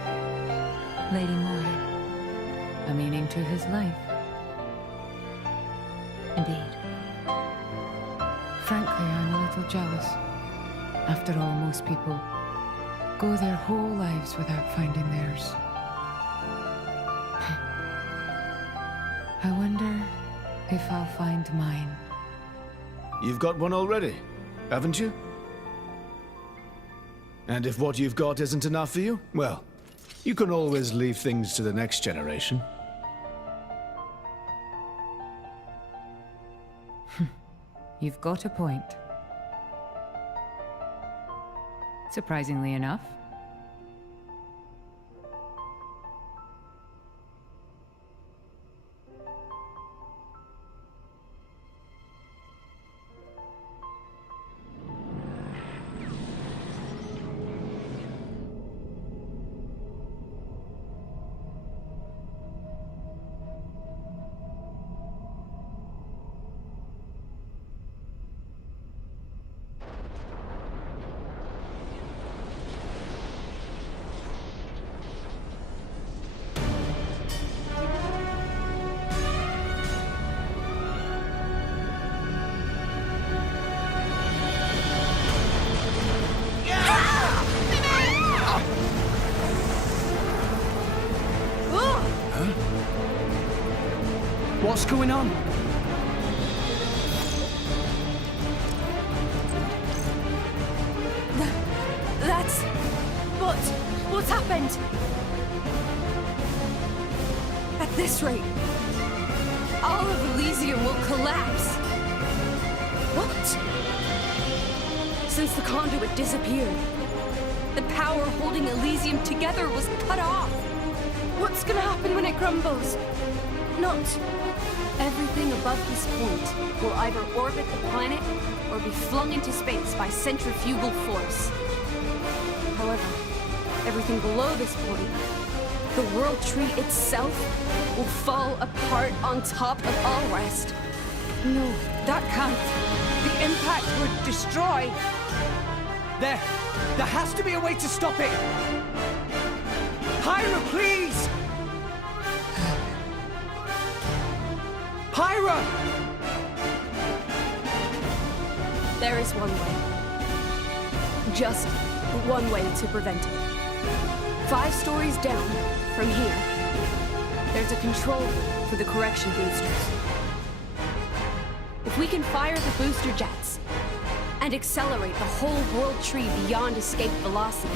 Lady Mori. A meaning to his life. Indeed. Frankly, I'm a little jealous. After all, most people go their whole lives without finding theirs. I wonder if I'll find mine. You've got one already, haven't you? And if what you've got isn't enough for you, well, you can always leave things to the next generation. You've got a point. Surprisingly enough. What's going on? That's... What's happened? At this rate, all of Elysium will collapse. What? Since the conduit disappeared, the power holding Elysium together was cut off. What's gonna happen when it crumbles? Not everything above this point will either orbit the planet or be flung into space by centrifugal force. However, everything below this point, the World Tree itself, will fall apart on top of all rest. No, that can't. The impact would destroy. There has to be a way to stop it. Pyra, please! Pyra! There is one way. Just one way to prevent it. 5 stories down from here, there's a control room for the correction boosters. If we can fire the booster jets and accelerate the whole World Tree beyond escape velocity.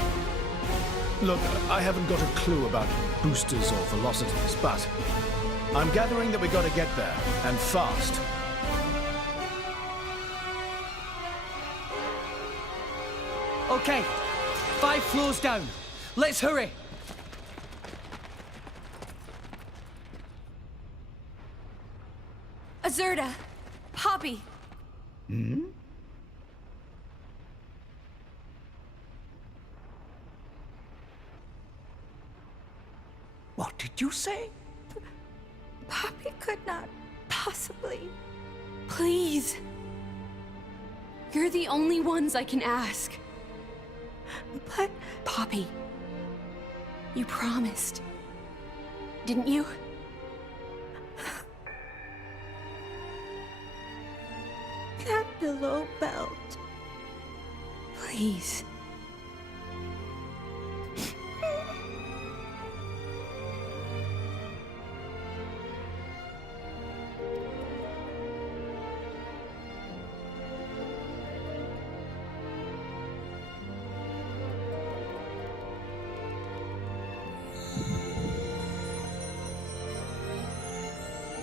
Look, I haven't got a clue about boosters or velocities, but I'm gathering that we gotta get there, and fast. Okay, 5 floors down. Let's hurry. Azurda! Poppy! Hmm? What did you say? Poppy could not possibly. Please! You're the only ones I can ask. But... Poppy, you promised, didn't you? That below belt. Please.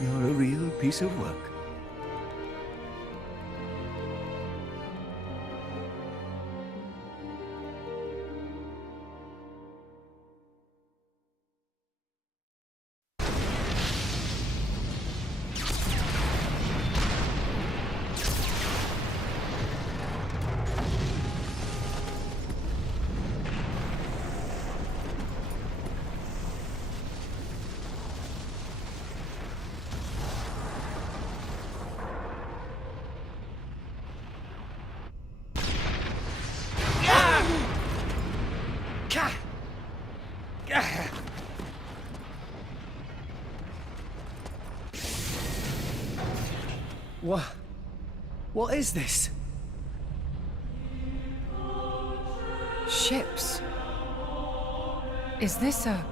You're a real piece of work. What is this? Ships. Is this a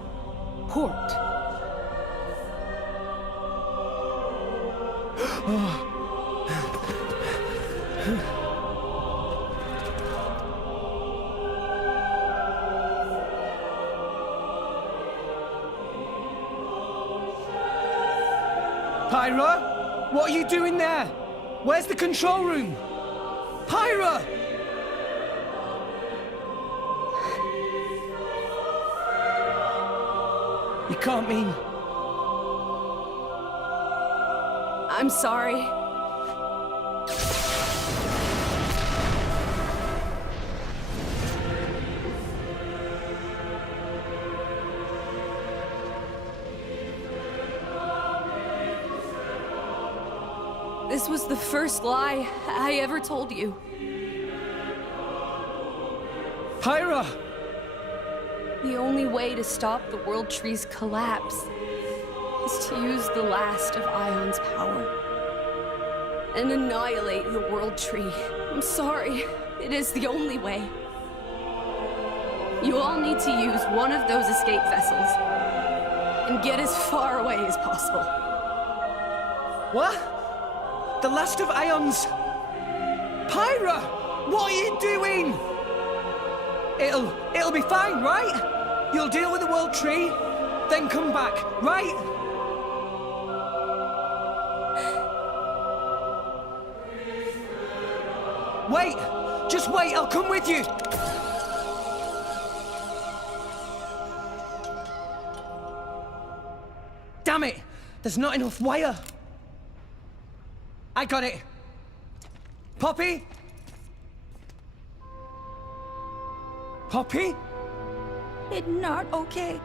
port? Pyra? What are you doing there? Where's the control room? Pyra! You can't mean... I'm sorry. This was the first lie I ever told you. Pyra! The only way to stop the World Tree's collapse is to use the last of Ion's power and annihilate the World Tree. I'm sorry. It is the only way. You all need to use one of those escape vessels and get as far away as possible. What? The last of Ion's... Pyra! What are you doing? It'll be fine, right? You'll deal with the World Tree, then come back, right? Wait! Just wait, I'll come with you! Damn it! There's not enough wire! I got it! Poppy? Poppy? It's not okay.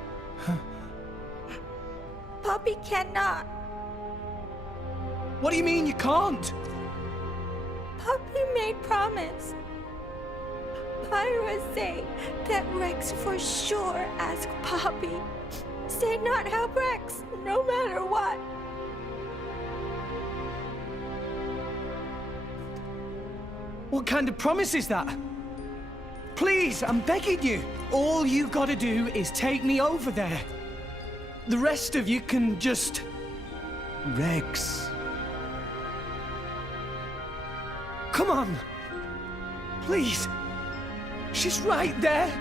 Poppy cannot. What do you mean you can't? Poppy made promise. Pyra say that Rex for sure ask Poppy. Say not help Rex, no matter what. What kind of promise is that? Please, I'm begging you. All you gotta do is take me over there. The rest of you can just... Rex. Come on. Please. She's right there.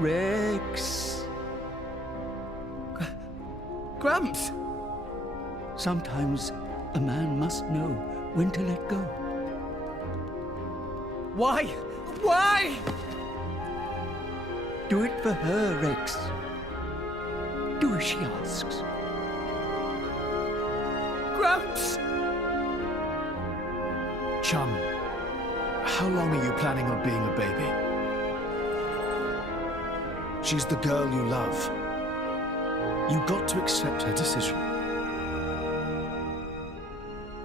Rex. Gramps. Sometimes a man must know when to let go. Why? Why? Do it for her, Rex. Do as she asks. Gramps! Chum, how long are you planning on being a baby? She's the girl you love. You got to accept her decision.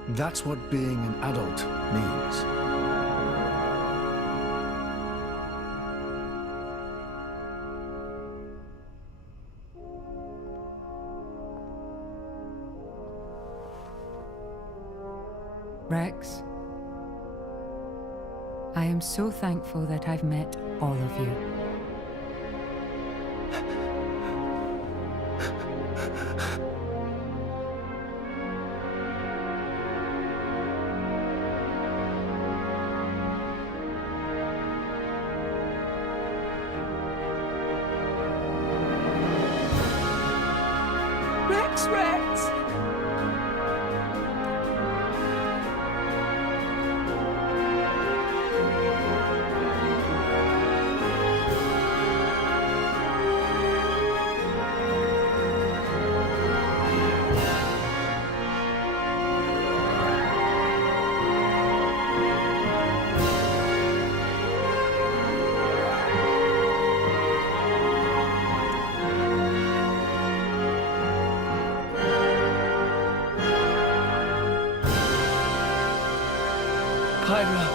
That's what being an adult means. Rex, I am so thankful that I've met all of you. Pyra.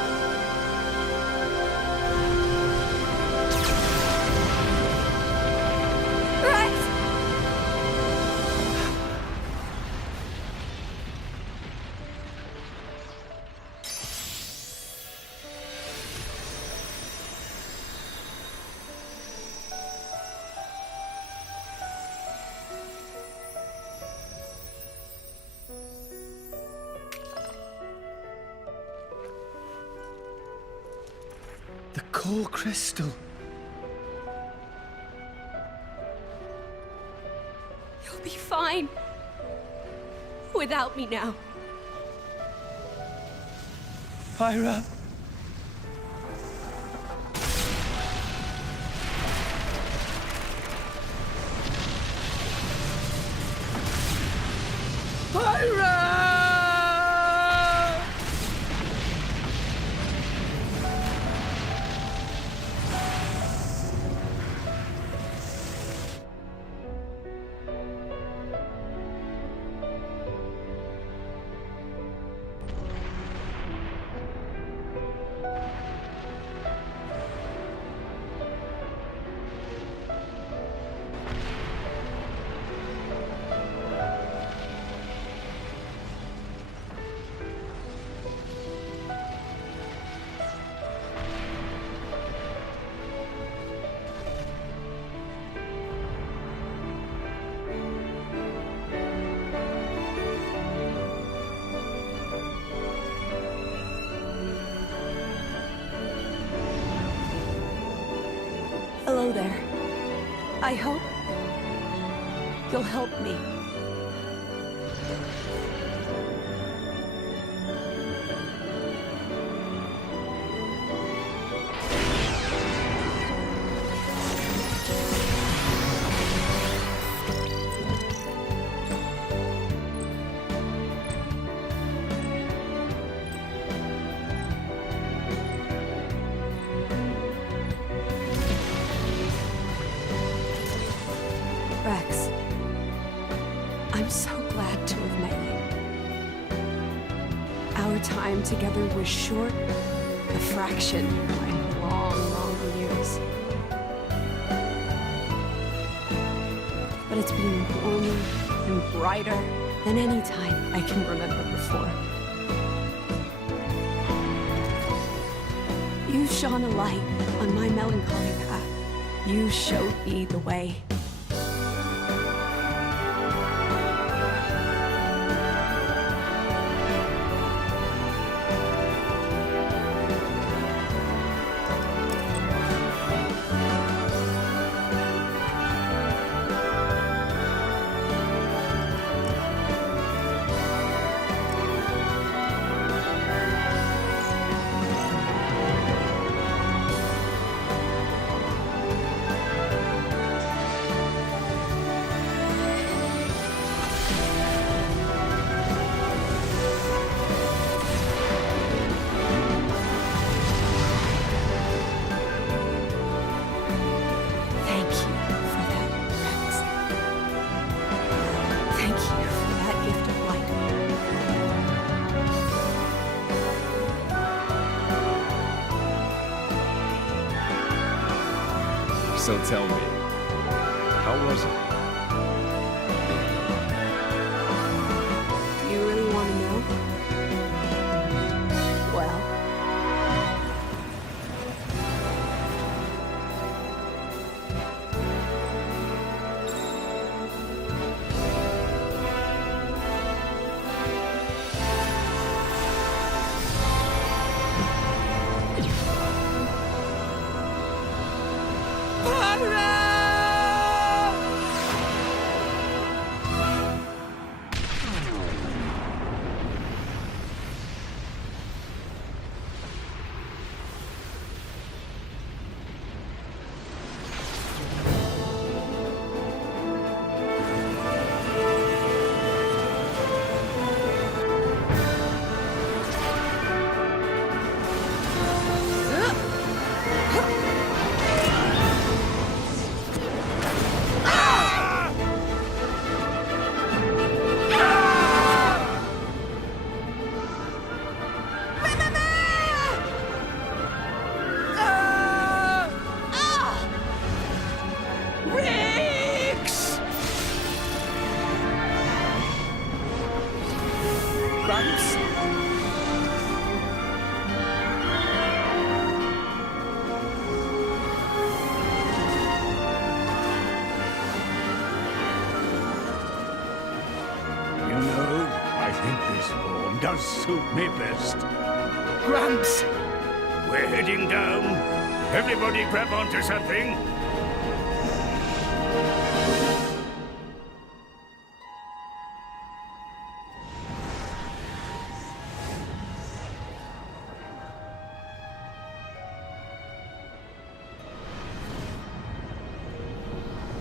The core crystal. You'll be fine. Without me now. Pyra. Pyra! Hello there. I hope you'll help me. Rex, I'm so glad to have met you. Our time together was short, a fraction of my long, long years. But it's been warmer and brighter than any time I can remember before. You shone a light on my melancholy path. You showed me the way. So tell me, how was it? Do you really want to know? Well, does suit me best. Gramps! We're heading down. Everybody grab onto something.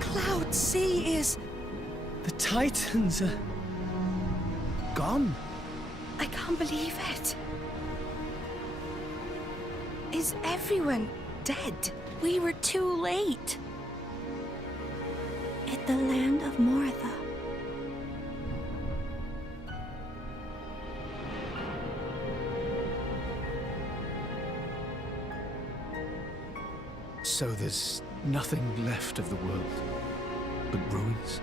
Cloud Sea is... The Titans are... gone. I can't believe it. Is everyone dead? We were too late. At the land of Moratha. So there's nothing left of the world but ruins?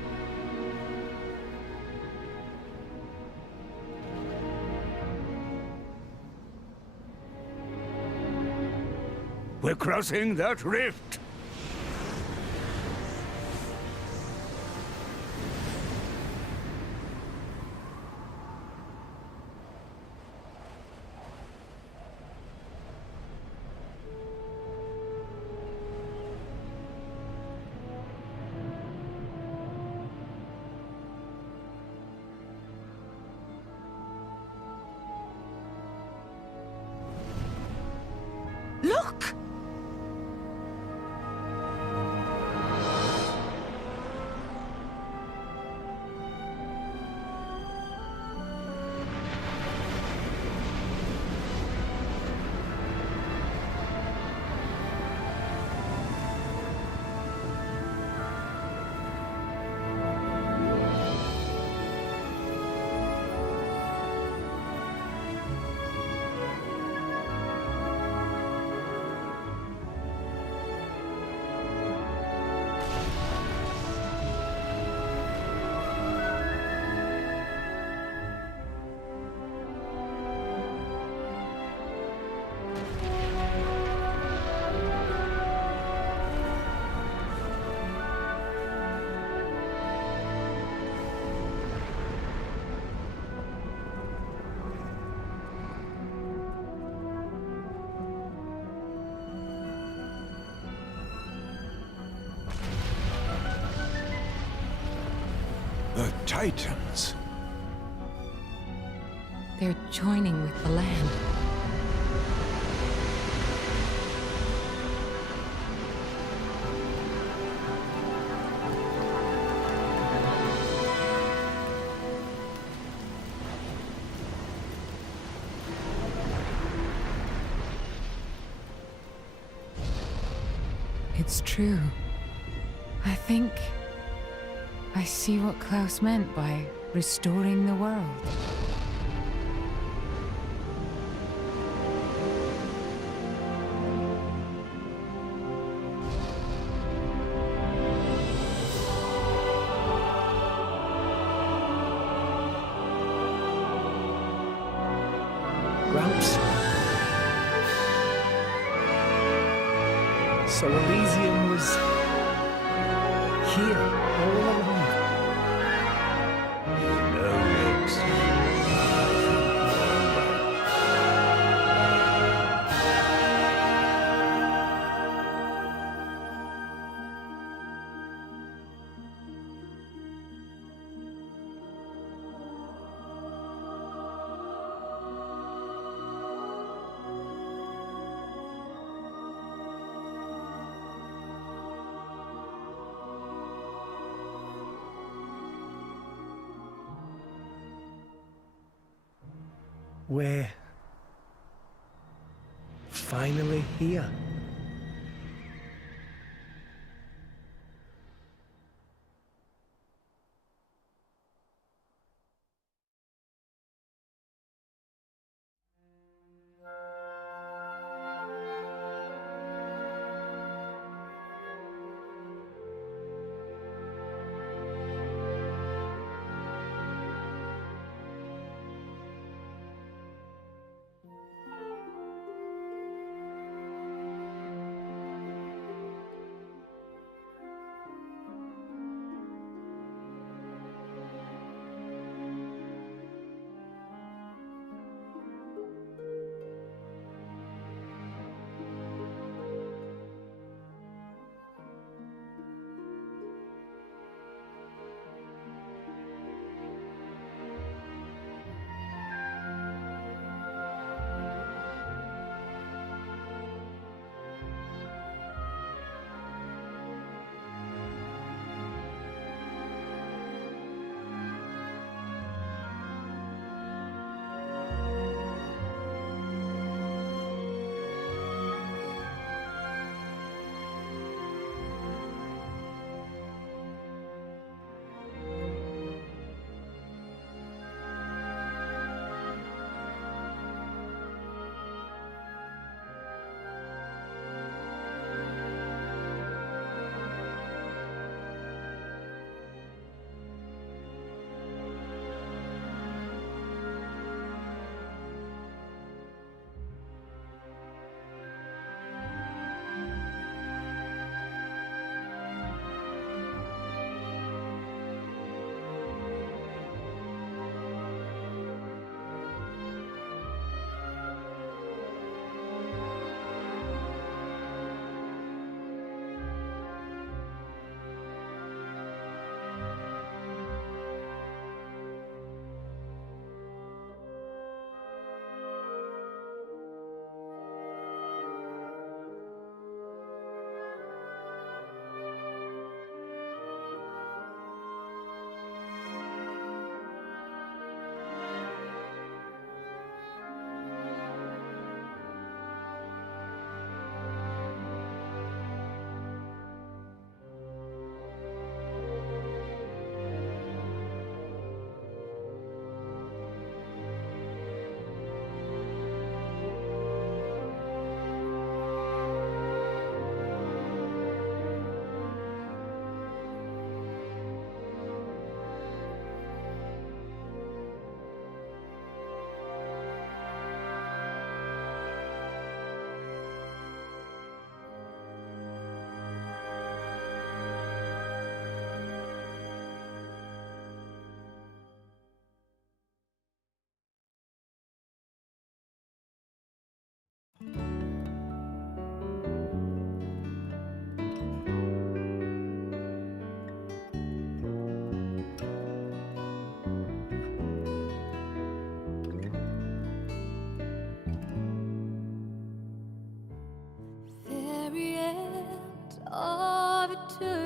We're crossing that rift. Look! The Titans. They're joining with the land. It's true. I think I see what Klaus meant by restoring the world. Gramps. So Elysium was here all along. No, Rex. We're finally here. water